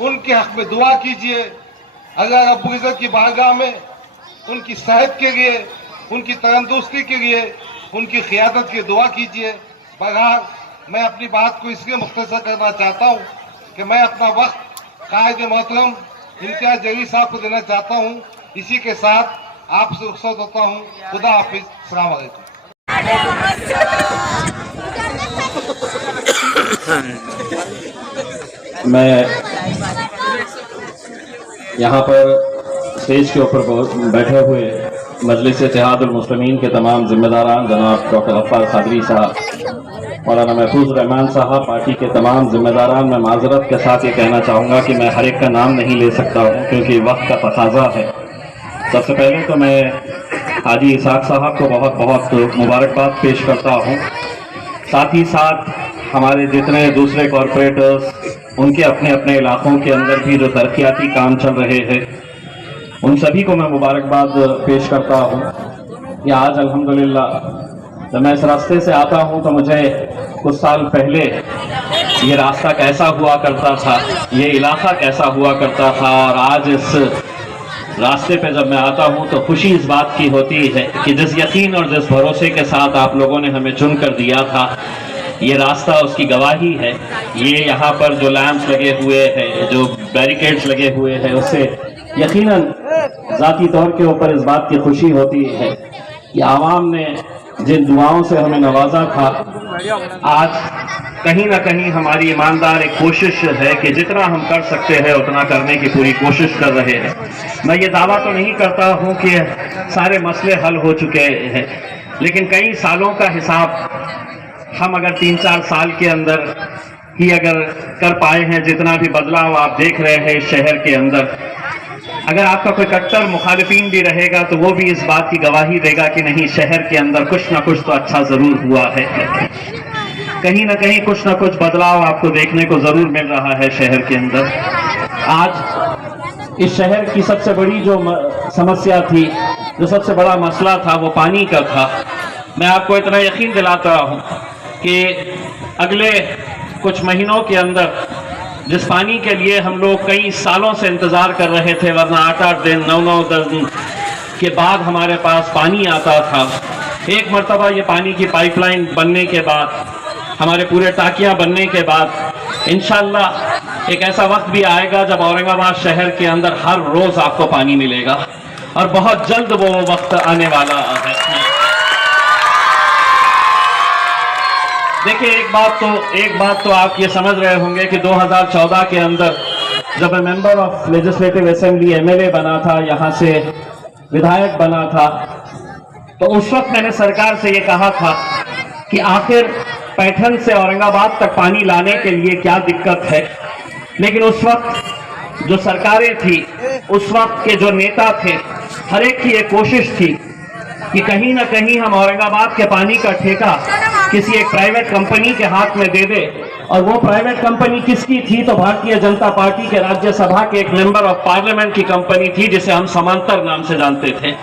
उनके हक में दुआ कीजिए। अल्लाह रब्बुल इज्जत की बारगाह में उनकी सेहत के लिए, उनकी तंदुरुस्ती के लिए, उनकी क़ियादत की दुआ कीजिए। बहरहाल मैं अपनी बात को इसलिए मुख्तसर करना चाहता हूँ कि मैं अपना वक्त कायद मोहतरम इम्तियाज जलील साहब को देना चाहता हूँ। इसी के साथ आपसे रुखसत होता हूँ। खुदा हाफिज, अस्सलाम वालेकुम। मैं यहाँ पर स्टेज के ऊपर बैठे हुए मजलिस इत्तेहादुल मुस्लिमीन के तमाम जिम्मेदारान जनाब डॉक्टर गफ्फार कादरी साहब, मौलाना महफूज रहमान साहब, पार्टी के तमाम जिम्मेदारान, मैं माजरत के साथ ये कहना चाहूँगा कि मैं हर एक का नाम नहीं ले सकता हूँ क्योंकि वक्त का तकाजा है। सबसे पहले तो मैं हाजी इसाक साहब को बहुत बहुत मुबारकबाद पेश करता हूँ। साथ ही साथ हमारे जितने दूसरे कॉरपोरेटर्स, उनके अपने अपने इलाकों के अंदर भी जो तरक्याती काम चल रहे हैं, उन सभी को मैं मुबारकबाद पेश करता हूँ कि आज अल्हम्दुलिल्लाह जब मैं इस रास्ते से आता हूँ तो मुझे कुछ साल पहले ये रास्ता कैसा हुआ करता था, ये इलाका कैसा हुआ करता था, और आज इस रास्ते पे जब मैं आता हूँ तो खुशी इस बात की होती है कि जिस यकीन और जिस भरोसे के साथ आप लोगों ने हमें चुन कर दिया था, ये रास्ता उसकी गवाही है। ये यहाँ पर जो लैंप्स लगे हुए हैं, जो बैरिकेड्स लगे हुए हैं, उससे यकीनन ज़ाती तौर के ऊपर इस बात की खुशी होती है कि आवाम ने जिन दुआओं से हमें नवाजा था, आज कहीं ना कहीं हमारी ईमानदार एक कोशिश है कि जितना हम कर सकते हैं उतना करने की पूरी कोशिश कर रहे हैं। मैं ये दावा तो नहीं करता हूँ कि सारे मसले हल हो चुके हैं, लेकिन कई सालों का हिसाब हम अगर 3-4 साल के अंदर ही अगर कर पाए हैं, जितना भी बदलाव आप देख रहे हैं इस शहर के अंदर, अगर आपका कोई कट्टर मुखालिफिन भी रहेगा तो वो भी इस बात की गवाही देगा कि नहीं, शहर के अंदर कुछ ना कुछ तो अच्छा जरूर हुआ है, कहीं ना कहीं कुछ ना कुछ बदलाव आपको देखने को जरूर मिल रहा है शहर के अंदर। आज इस शहर की सबसे बड़ी जो समस्या थी, जो सबसे बड़ा मसला था, वो पानी का था। मैं आपको इतना यकीन दिलाता हूँ कि अगले कुछ महीनों के अंदर जिस पानी के लिए हम लोग कई सालों से इंतज़ार कर रहे थे, वरना 8-8 दिन 9-10 दिन के बाद हमारे पास पानी आता था, एक मरतबा ये पानी की पाइपलाइन बनने के बाद, हमारे पूरे टाकियाँ बनने के बाद इंशाअल्लाह एक ऐसा वक्त भी आएगा जब औरंगाबाद शहर के अंदर हर रोज़ आपको पानी मिलेगा, और बहुत जल्द वो वक्त आने वाला है। देखिए, एक बात तो आप ये समझ रहे होंगे कि 2014 के अंदर जब मैं member of legislative assembly MLA बना था, यहाँ से विधायक बना था, तो उस वक्त मैंने सरकार से ये कहा था कि आखिर पैठन से औरंगाबाद तक पानी लाने के लिए क्या दिक्कत है। लेकिन उस वक्त जो सरकारें थी, उस वक्त के जो नेता थे, हर एक की एक कोशिश थी कि कहीं ना कहीं हम औरंगाबाद के पानी का ठेका किसी एक प्राइवेट कंपनी के हाथ में दे दे और वो प्राइवेट कंपनी किसकी थी? तो भारतीय जनता पार्टी के राज्यसभा के एक मेंबर ऑफ पार्लियामेंट की कंपनी थी, जिसे हम समांतर नाम से जानते थे।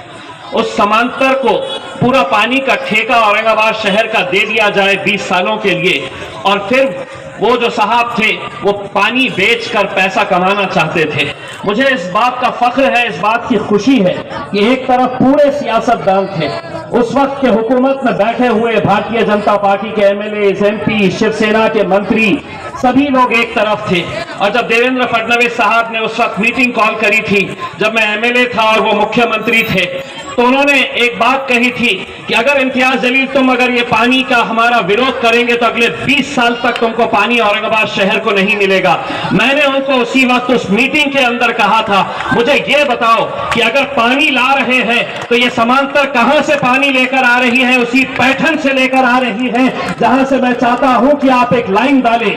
उस समांतर को पूरा पानी का ठेका औरंगाबाद शहर का दे दिया जाए 20 सालों के लिए, और फिर वो जो साहब थे वो पानी बेचकर पैसा कमाना चाहते थे। मुझे इस बात का फख्र है, इस बात की खुशी है कि एक तरफ पूरे सियासतदान थे, उस वक्त के हुकूमत में बैठे हुए भारतीय जनता पार्टी के एमएलए, एमपी, शिवसेना के मंत्री, सभी लोग एक तरफ थे। और जब देवेंद्र फडणवीस साहब ने उस वक्त मीटिंग कॉल करी थी, जब मैं एमएलए था और वो मुख्यमंत्री थे, तो उन्होंने एक बात कही थी कि अगर इम्तियाज जलील तुम अगर ये पानी का हमारा विरोध करेंगे तो अगले 20 साल तक तुमको पानी औरंगाबाद शहर को नहीं मिलेगा। मैंने उनको उसी वक्त उस मीटिंग के अंदर कहा था, मुझे ये बताओ कि अगर पानी ला रहे हैं तो ये समांतर कहां से पानी लेकर आ रही है? उसी पैठन से लेकर आ रही है जहां से मैं चाहता हूं कि आप एक लाइन डालें।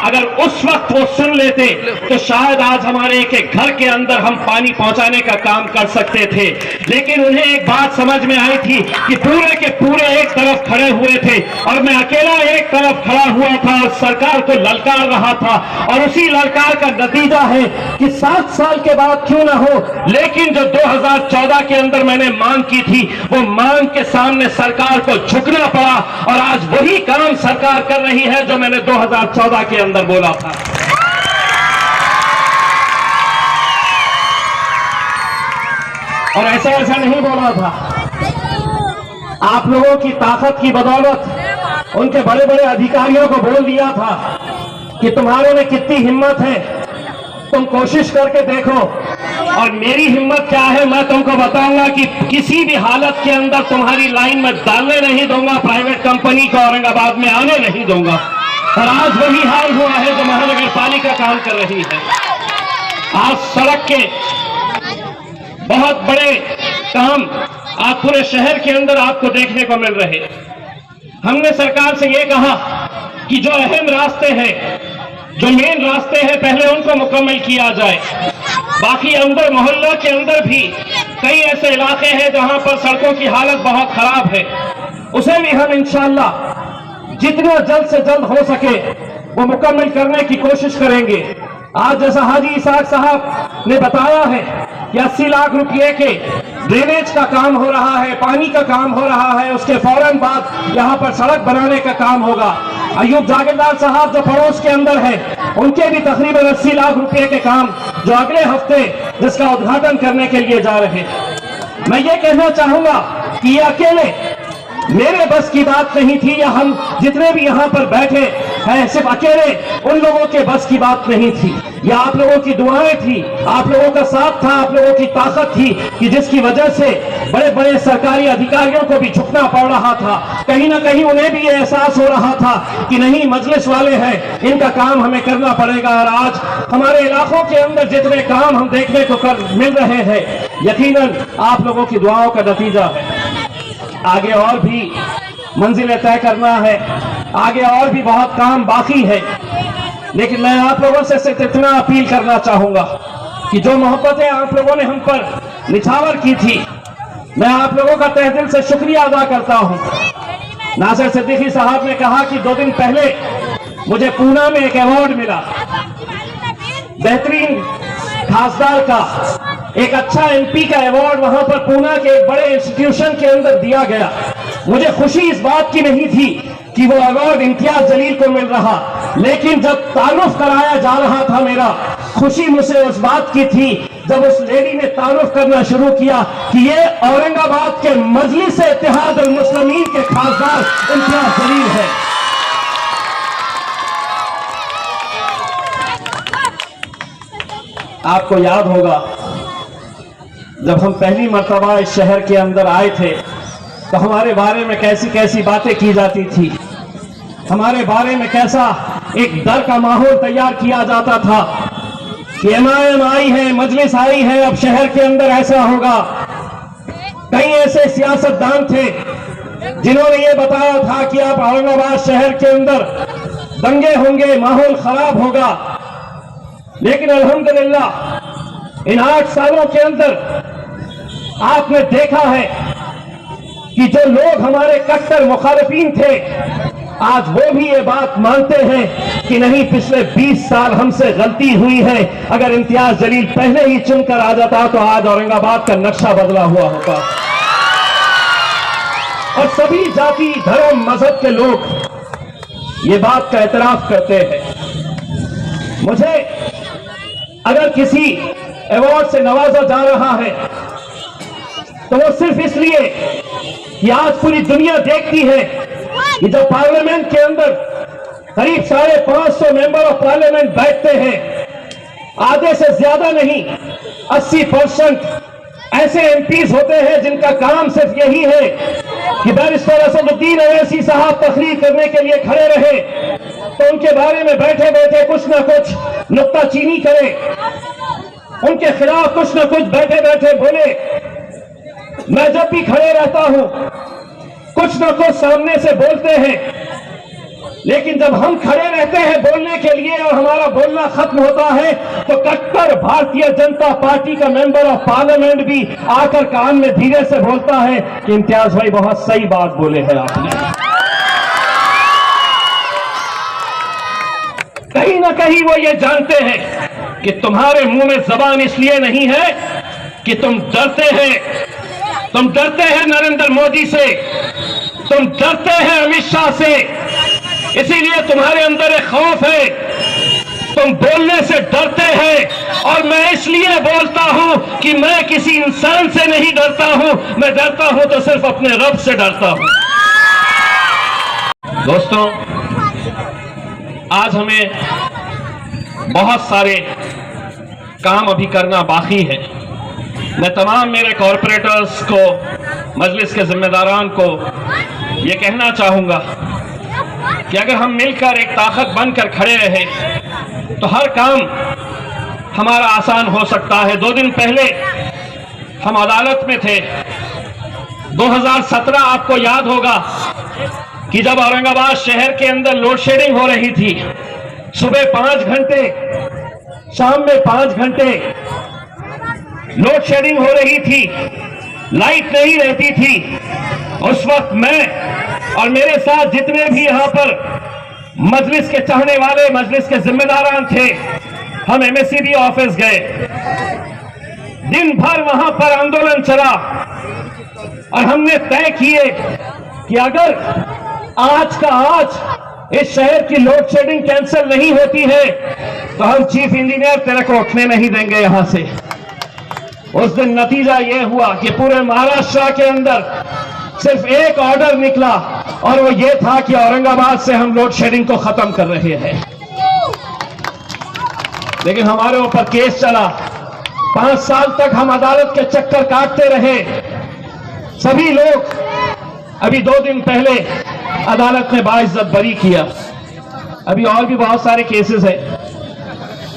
अगर उस वक्त वो सुन लेते तो शायद आज हमारे एक घर के अंदर हम पानी पहुंचाने का काम कर सकते थे। लेकिन उन्हें एक बात समझ में आई थी कि पूरे के पूरे एक तरफ खड़े हुए थे और मैं अकेला एक तरफ खड़ा हुआ था और सरकार को ललकार रहा था। और उसी ललकार का नतीजा है कि 7 साल के बाद क्यों ना हो, लेकिन जो 2014 के अंदर मैंने मांग की थी, वो मांग के सामने सरकार को झुकना पड़ा और आज वही काम सरकार कर रही है जो मैंने 2014 के अंदर बोला था। और ऐसा नहीं बोला था, आप लोगों की ताकत की बदौलत उनके बड़े बड़े अधिकारियों को बोल दिया था कि तुम्हारे में कितनी हिम्मत है, तुम कोशिश करके देखो। और मेरी हिम्मत क्या है मैं तुमको बताऊंगा कि किसी भी हालत के अंदर तुम्हारी लाइन में डालने नहीं दूंगा, प्राइवेट कंपनी को औरंगाबाद में आने नहीं दूंगा। और आज वही हाल हुआ है जो महानगर पालिका काम कर रही है। आज सड़क के बहुत बड़े काम आज पूरे शहर के अंदर आपको देखने को मिल रहे। हमने सरकार से ये कहा कि जो अहम रास्ते हैं, जो मेन रास्ते हैं, पहले उनको मुकम्मल किया जाए। बाकी अंदर मोहल्ला के अंदर भी कई ऐसे इलाके हैं जहां पर सड़कों की हालत बहुत खराब है, उसे भी हम इंशाअल्लाह जितना जल्द से जल्द हो सके वो मुकम्मल करने की कोशिश करेंगे। आज जैसा हाजी इसाक साहब ने बताया है कि 80 लाख रुपए के ड्रेनेज का काम हो रहा है, पानी का काम हो रहा है, उसके फौरन बाद यहाँ पर सड़क बनाने का काम होगा। अयूब जागीरदार साहब जो पड़ोस के अंदर है, उनके भी तकरीबन 80 लाख रुपए के काम जो अगले हफ्ते जिसका उद्घाटन करने के लिए जा रहे हैं। मैं ये कहना चाहूंगा कि ये अकेले मेरे बस की बात नहीं थी, या हम जितने भी यहाँ पर बैठे हैं सिर्फ अकेले उन लोगों के बस की बात नहीं थी। यह आप लोगों की दुआएं थी, आप लोगों का साथ था, आप लोगों की ताकत थी कि जिसकी वजह से बड़े बड़े सरकारी अधिकारियों को भी झुकना पड़ रहा था। कहीं ना कहीं उन्हें भी ये एहसास हो रहा था कि नहीं, मजलिस वाले हैं, इनका काम हमें करना पड़ेगा। और आज हमारे इलाकों के अंदर जितने काम हम देखने को मिल रहे हैं, यकीनन आप लोगों की दुआओं का नतीजा है। आगे और भी मंजिलें तय करना है, आगे और भी बहुत काम बाकी है, लेकिन मैं आप लोगों से सिर्फ इतना अपील करना चाहूंगा कि जो मोहब्बतें आप लोगों ने हम पर निछावर की थी, मैं आप लोगों का तहे दिल से शुक्रिया अदा करता हूं। नासिर सिद्दीकी साहब ने कहा कि 2 दिन पहले मुझे पूना में एक अवार्ड मिला, बेहतरीन खासदार का एक अच्छा एमपी का अवार्ड वहां पर पूना के एक बड़े इंस्टीट्यूशन के अंदर दिया गया। मुझे खुशी इस बात की नहीं थी कि वो अवार्ड इम्तियाज जलील को मिल रहा, लेकिन जब तारुफ कराया जा रहा था, मेरा खुशी मुझे उस बात की थी जब उस लेडी ने तारुफ करना शुरू किया कि ये औरंगाबाद के मजलिस इत्तेहाद अल मुस्लिमीन के खासदार इम्तियाज जलील है। आपको याद होगा जब हम पहली मर्तबा इस शहर के अंदर आए थे तो हमारे बारे में कैसी कैसी बातें की जाती थी, हमारे बारे में कैसा एक डर का माहौल तैयार किया जाता था कि एमआईएम आई है, मजलिस आई है, अब शहर के अंदर ऐसा होगा। कई ऐसे सियासतदान थे जिन्होंने ये बताया था कि अब औरंगाबाद शहर के अंदर दंगे होंगे, माहौल खराब होगा। लेकिन अल्हम्दुलिल्लाह इन 8 सालों के अंदर आपने देखा है कि जो लोग हमारे कट्टर मुखालिफिन थे आज वो भी ये बात मानते हैं कि नहीं, पिछले 20 साल हमसे गलती हुई है। अगर इम्तियाज जलील पहले ही चुनकर आ जाता तो आज औरंगाबाद का नक्शा बदला हुआ होता। और सभी जाति, धर्म, मजहब के लोग ये बात का एतराफ करते हैं। मुझे अगर किसी अवार्ड से नवाजा जा रहा है तो वो सिर्फ इसलिए कि आज पूरी दुनिया देखती है कि जब पार्लियामेंट के अंदर करीब 550 मेंबर ऑफ पार्लियामेंट बैठते हैं, आधे से ज्यादा नहीं 80% ऐसे एमपीज होते हैं जिनका काम सिर्फ यही है कि बैरिस्टर असदुद्दीन अवैसी साहब तकरीर करने के लिए खड़े रहे तो उनके बारे में बैठे बैठे कुछ ना कुछ नुक्ताचीनी करें, उनके खिलाफ कुछ ना कुछ बैठे बैठे बोले। मैं जब भी खड़े रहता हूं कुछ ना कुछ सामने से बोलते हैं, लेकिन जब हम खड़े रहते हैं बोलने के लिए और हमारा बोलना खत्म होता है तो कट्टर भारतीय जनता पार्टी का मेंबर ऑफ पार्लियामेंट भी आकर कान में धीरे से बोलता है कि इम्तियाज भाई बहुत सही बात बोले हैं आपने। कहीं ना कहीं वो ये जानते हैं कि तुम्हारे मुंह में जबान इसलिए नहीं है कि तुम डरते हैं, तुम डरते हैं नरेंद्र मोदी से, तुम डरते हैं अमित शाह से, इसीलिए तुम्हारे अंदर एक खौफ है, तुम बोलने से डरते हैं। और मैं इसलिए बोलता हूं कि मैं किसी इंसान से नहीं डरता हूं, मैं डरता हूं तो सिर्फ अपने रब से डरता हूं। दोस्तों, आज हमें बहुत सारे काम अभी करना बाकी है। मैं तमाम मेरे कॉरपोरेटर्स को, मजलिस के जिम्मेदारान को ये कहना चाहूंगा कि अगर हम मिलकर एक ताकत बनकर खड़े रहे तो हर काम हमारा आसान हो सकता है। 2 दिन पहले हम अदालत में थे। 2017 आपको याद होगा कि जब औरंगाबाद शहर के अंदर लोड शेडिंग हो रही थी, सुबह 5 घंटे, शाम में 5 घंटे लोड शेडिंग हो रही थी, लाइट नहीं रहती थी। उस वक्त मैं और मेरे साथ जितने भी यहां पर मजलिस के चाहने वाले, मजलिस के जिम्मेदारान थे, हम एमएससीबी ऑफिस गए। दिन भर वहां पर आंदोलन चला और हमने तय किए कि अगर आज का आज इस शहर की लोड शेडिंग कैंसिल नहीं होती है तो हम चीफ इंजीनियर तेरे को उठने नहीं देंगे यहां से। उस दिन नतीजा यह हुआ कि पूरे महाराष्ट्र के अंदर सिर्फ एक ऑर्डर निकला और वो ये था कि औरंगाबाद से हम लोड शेडिंग को खत्म कर रहे हैं। लेकिन हमारे ऊपर केस चला। 5 साल तक हम अदालत के चक्कर काटते रहे। सभी लोग अभी 2 दिन पहले अदालत ने बाइज्जत बरी किया। अभी और भी बहुत सारे केसेस हैं।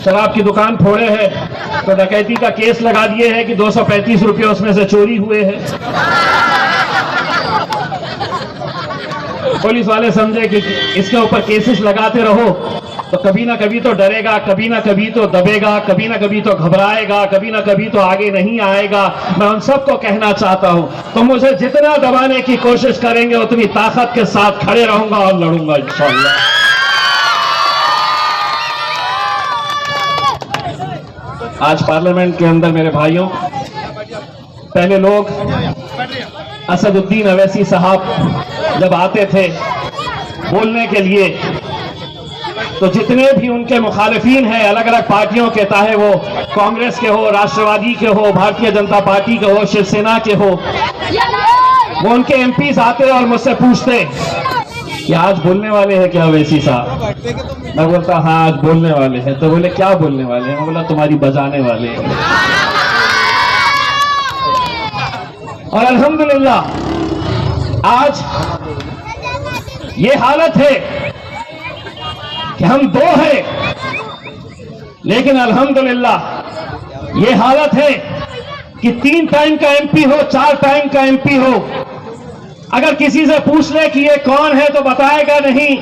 शराब की दुकान फोड़े हैं तो डकैती का केस लगा दिए हैं कि 235 रुपये उसमें से चोरी हुए हैं। पुलिस वाले समझे कि इसके ऊपर केसेस लगाते रहो तो कभी ना कभी तो डरेगा, कभी ना कभी तो दबेगा, कभी ना कभी तो घबराएगा, कभी ना कभी तो आगे नहीं आएगा। मैं उन सबको कहना चाहता हूं, तो मुझे जितना दबाने की कोशिश करेंगे उतनी ताकत के साथ खड़े रहूंगा और लड़ूंगा इंशाअल्लाह। आज पार्लियामेंट के अंदर मेरे भाइयों, पहले लोग असदुद्दीन अवैसी साहब जब आते थे बोलने के लिए तो जितने भी उनके मुखालिफिन हैं अलग अलग पार्टियों के, चाहे वो कांग्रेस के हो, राष्ट्रवादी के हो, भारतीय जनता पार्टी के हो, शिवसेना के हो, वो उनके एमपीज आते और मुझसे पूछते कि आज बोलने वाले हैं क्या अवैसी साहब? मैं बोलता हाँ आज बोलने वाले हैं। तो बोले क्या बोलने वाले हैं? मैं बोला तुम्हारी बजाने वाले हैं। और अल्हम्दुलिल्लाह आज ये हालत है कि हम 2 हैं, लेकिन अल्हम्दुलिल्लाह ये हालत है कि 3 टाइम का एमपी हो, 4 टाइम का एमपी हो, अगर किसी से पूछ ले कि ये कौन है तो बताएगा नहीं,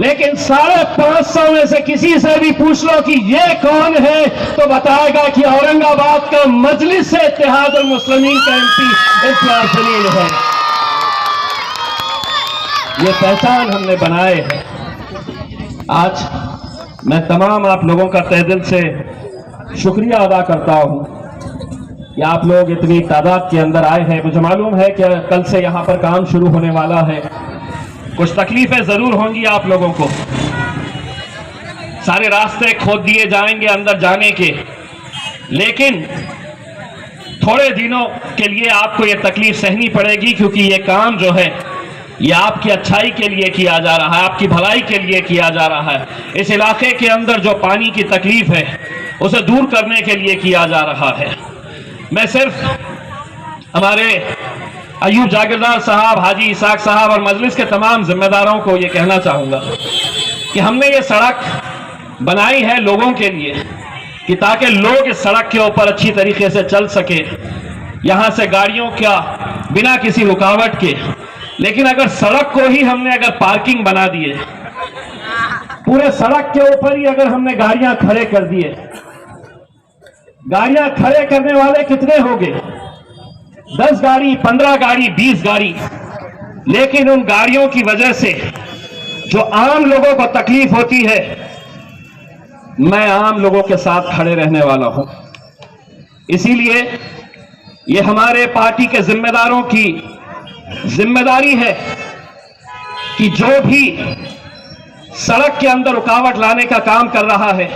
लेकिन 550 में से किसी से भी पूछ लो कि ये कौन है तो बताएगा कि औरंगाबाद का मजलिस से इत्तेहादुल मुस्लिमीन का एमपी इम्तियाज जलील है। ये पहचान हमने बनाए है। आज मैं तमाम आप लोगों का तहे दिल से शुक्रिया अदा करता हूं कि आप लोग इतनी तादाद के अंदर आए हैं। मुझे मालूम है कि कल से यहां पर काम शुरू होने वाला है, कुछ तकलीफें जरूर होंगी आप लोगों को, सारे रास्ते खोद दिए जाएंगे अंदर जाने के, लेकिन थोड़े दिनों के लिए आपको ये तकलीफ सहनी पड़ेगी, क्योंकि ये काम जो है ये आपकी अच्छाई के लिए किया जा रहा है, आपकी भलाई के लिए किया जा रहा है। इस इलाके के अंदर जो पानी की तकलीफ है उसे दूर करने के लिए किया जा रहा है। मैं सिर्फ हमारे अयूब जागीरदार साहब, हाजी इसाक साहब और मजलिस के तमाम जिम्मेदारों को ये कहना चाहूँगा कि हमने ये सड़क बनाई है लोगों के लिए, कि ताकि लोग इस सड़क के ऊपर अच्छी तरीके से चल सके, यहाँ से गाड़ियों का बिना किसी रुकावट के। लेकिन अगर सड़क को ही हमने अगर पार्किंग बना दिए, पूरे सड़क के ऊपर ही अगर हमने गाड़ियां खड़े कर दिए, गाड़ियां खड़े करने वाले कितने होंगे? 10 गाड़ी, 15 गाड़ी, 20 गाड़ी, लेकिन उन गाड़ियों की वजह से जो आम लोगों को तकलीफ होती है, मैं आम लोगों के साथ खड़े रहने वाला हूं। इसीलिए ये हमारे पार्टी के जिम्मेदारों की जिम्मेदारी है कि जो भी सड़क के अंदर रुकावट लाने का काम कर रहा है,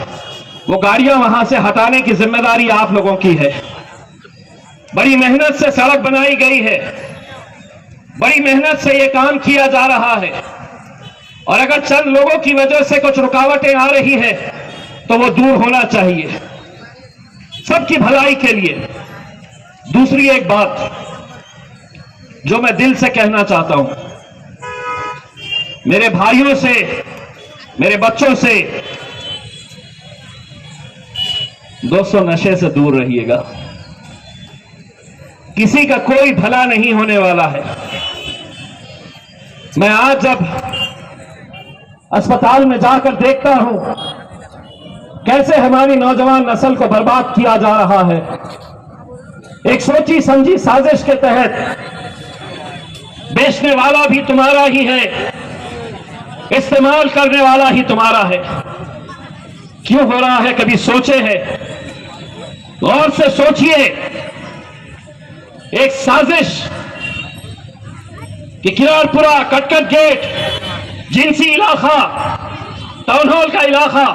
वो गाड़ियां वहां से हटाने की जिम्मेदारी आप लोगों की है। बड़ी मेहनत से सड़क बनाई गई है, बड़ी मेहनत से ये काम किया जा रहा है, और अगर चंद लोगों की वजह से कुछ रुकावटें आ रही है तो वो दूर होना चाहिए, सबकी भलाई के लिए। दूसरी एक बात जो मैं दिल से कहना चाहता हूं, मेरे भाइयों से, मेरे बच्चों से, दोस्तों नशे से दूर रहिएगा, किसी का कोई भला नहीं होने वाला है। मैं आज जब अस्पताल में जाकर देखता हूं कैसे हमारी नौजवान नस्ल को बर्बाद किया जा रहा है, एक सोची समझी साजिश के तहत बेचने वाला भी तुम्हारा ही है, इस्तेमाल करने वाला ही तुम्हारा है। क्यों हो रहा है कभी सोचे हैं? गौर से सोचिए। एक साजिश कि किरारपुरा, कटकट गेट, जिनसी इलाका, टाउन हॉल का इलाका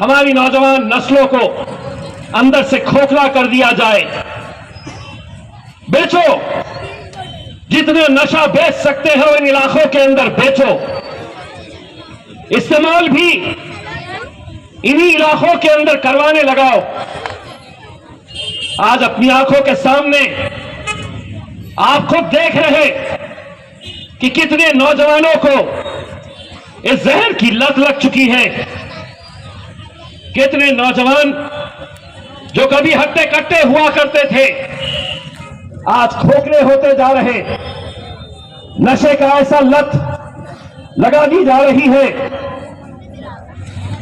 हमारी नौजवान नस्लों को अंदर से खोखला कर दिया जाए। बेचो, जितने नशा बेच सकते हो इन इलाकों के अंदर बेचो, इस्तेमाल भी इन्हीं इलाकों के अंदर करवाने लगाओ। आज अपनी आंखों के सामने आप खुद देख रहे कि कितने नौजवानों को इस जहर की लत लग चुकी है। कितने नौजवान जो कभी हट्टे कट्टे हुआ करते थे आज खोखले होते जा रहे, नशे का ऐसा लत लगा दी जा रही है।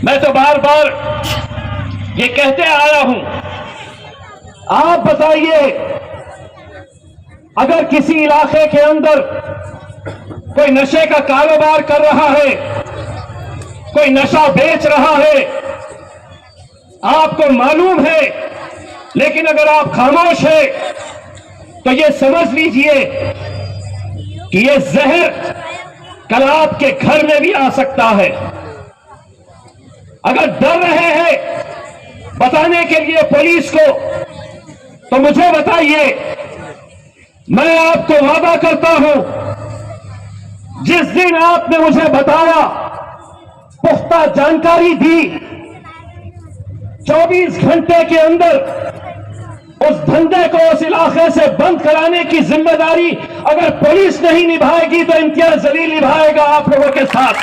मैं तो बार बार ये कहते आया हूं, आप बताइए, अगर किसी इलाके के अंदर कोई नशे का कारोबार कर रहा है, कोई नशा बेच रहा है, आपको मालूम है, लेकिन अगर आप खामोश है तो ये समझ लीजिए कि ये जहर कल आपके घर में भी आ सकता है। अगर डर रहे हैं बताने के लिए पुलिस को, तो मुझे बताइए, मैं आपको वादा करता हूं, जिस दिन आपने मुझे बताया, पुख्ता जानकारी दी, 24 घंटे के अंदर उस धंधे को उस इलाके से बंद कराने की जिम्मेदारी अगर पुलिस नहीं निभाएगी तो इम्तियाज जलील निभाएगा आप लोगों के साथ।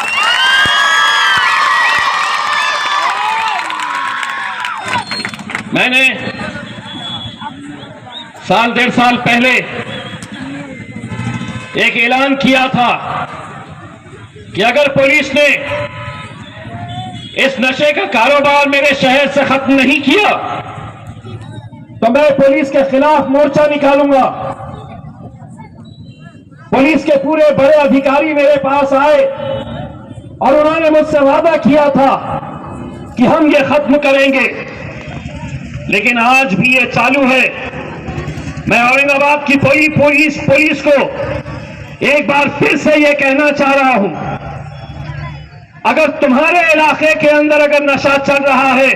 मैंने साल डेढ़ साल पहले एक ऐलान किया था कि अगर पुलिस ने इस नशे का कारोबार मेरे शहर से खत्म नहीं किया तो मैं पुलिस के खिलाफ मोर्चा निकालूंगा। पुलिस के पूरे बड़े अधिकारी मेरे पास आए और उन्होंने मुझसे वादा किया था कि हम ये खत्म करेंगे, लेकिन आज भी ये चालू है। मैं औरंगाबाद की पुलिस को एक बार फिर से ये कहना चाह रहा हूं, अगर तुम्हारे इलाके के अंदर अगर नशा चल रहा है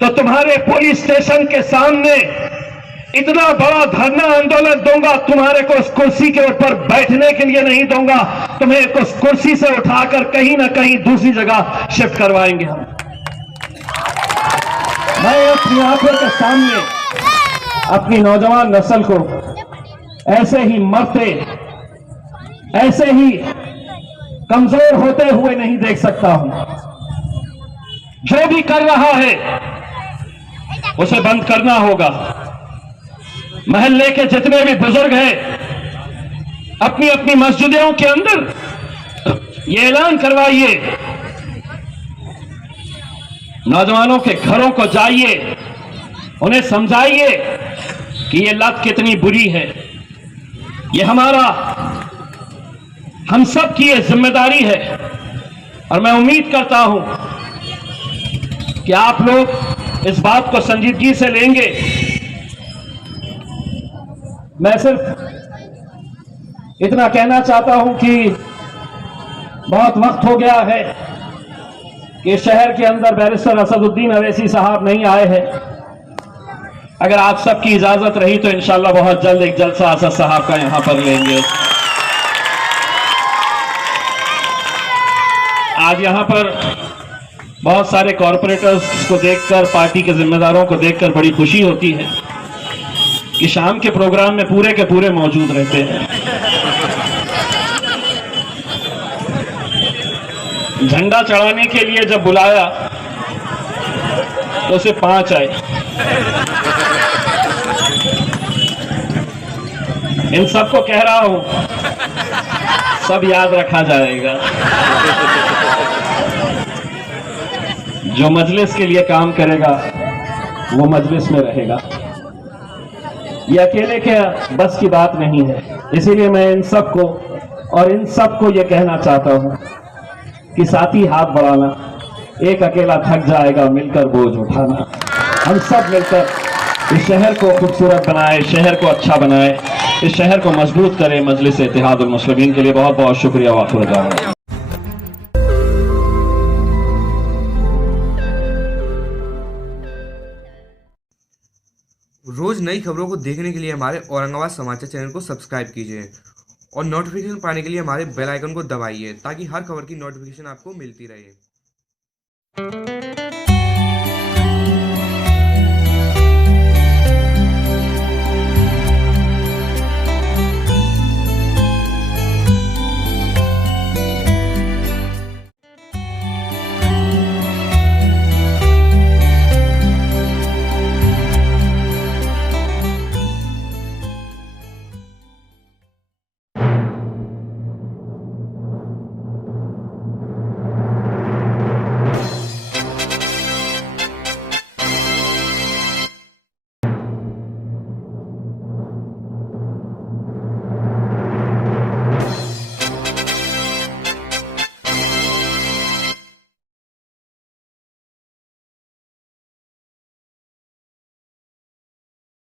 तो तुम्हारे पुलिस स्टेशन के सामने इतना बड़ा धरना आंदोलन दूंगा, तुम्हारे को उस कुर्सी के ऊपर बैठने के लिए नहीं दूंगा, तुम्हें उस कुर्सी से उठाकर कहीं ना कहीं दूसरी जगह शिफ्ट करवाएंगे हम। मैं अपनी आंखों के सामने अपनी नौजवान नस्ल को ऐसे ही मरते, ऐसे ही कमजोर होते हुए नहीं देख सकता हूं। जो भी कर रहा है उसे बंद करना होगा। महल्ले के जितने भी बुजुर्ग हैं अपनी अपनी मस्जिदों के अंदर ये ऐलान करवाइए, नौजवानों के घरों को जाइए, उन्हें समझाइए कि ये लत कितनी बुरी है। ये हम सब की ये जिम्मेदारी है और मैं उम्मीद करता हूं कि आप लोग इस बात को संजीदगी से लेंगे। मैं सिर्फ इतना कहना चाहता हूं कि बहुत वक्त हो गया है कि शहर के अंदर बैरिस्टर असदुद्दीन अवैसी साहब नहीं आए हैं। अगर आप सबकी इजाजत रही तो इंशाल्लाह बहुत जल्द एक जलसा असद साहब का यहां पर लेंगे। आज यहां पर बहुत सारे कॉरपोरेटर्स को देखकर, पार्टी के जिम्मेदारों को देखकर बड़ी खुशी होती है कि शाम के प्रोग्राम में पूरे के पूरे मौजूद रहते हैं। झंडा चढ़ाने के लिए जब बुलाया तो सिर्फ 5 आए। इन सबको कह रहा हूं, सब याद रखा जाएगा। जो मजलिस के लिए काम करेगा वो मजलिस में रहेगा। ये अकेले के बस की बात नहीं है। इसीलिए मैं इन सबको ये कहना चाहता हूं कि साथी हाथ बढ़ाना, एक अकेला थक जाएगा, मिलकर बोझ उठाना। हम सब मिलकर इस शहर को खूबसूरत बनाए, शहर को अच्छा बनाए, इस शहर को मजबूत करें। मजलिस इत्तेहादुल मुस्लिमीन के लिए बहुत बहुत शुक्रिया। वाखिर दावा। रोज नई खबरों को देखने के लिए हमारे औरंगाबाद समाचार चैनल को सब्सक्राइब कीजिए और नोटिफिकेशन पाने के लिए हमारे बेल आइकन को दबाइए ताकि हर खबर की नोटिफिकेशन आपको मिलती रहे।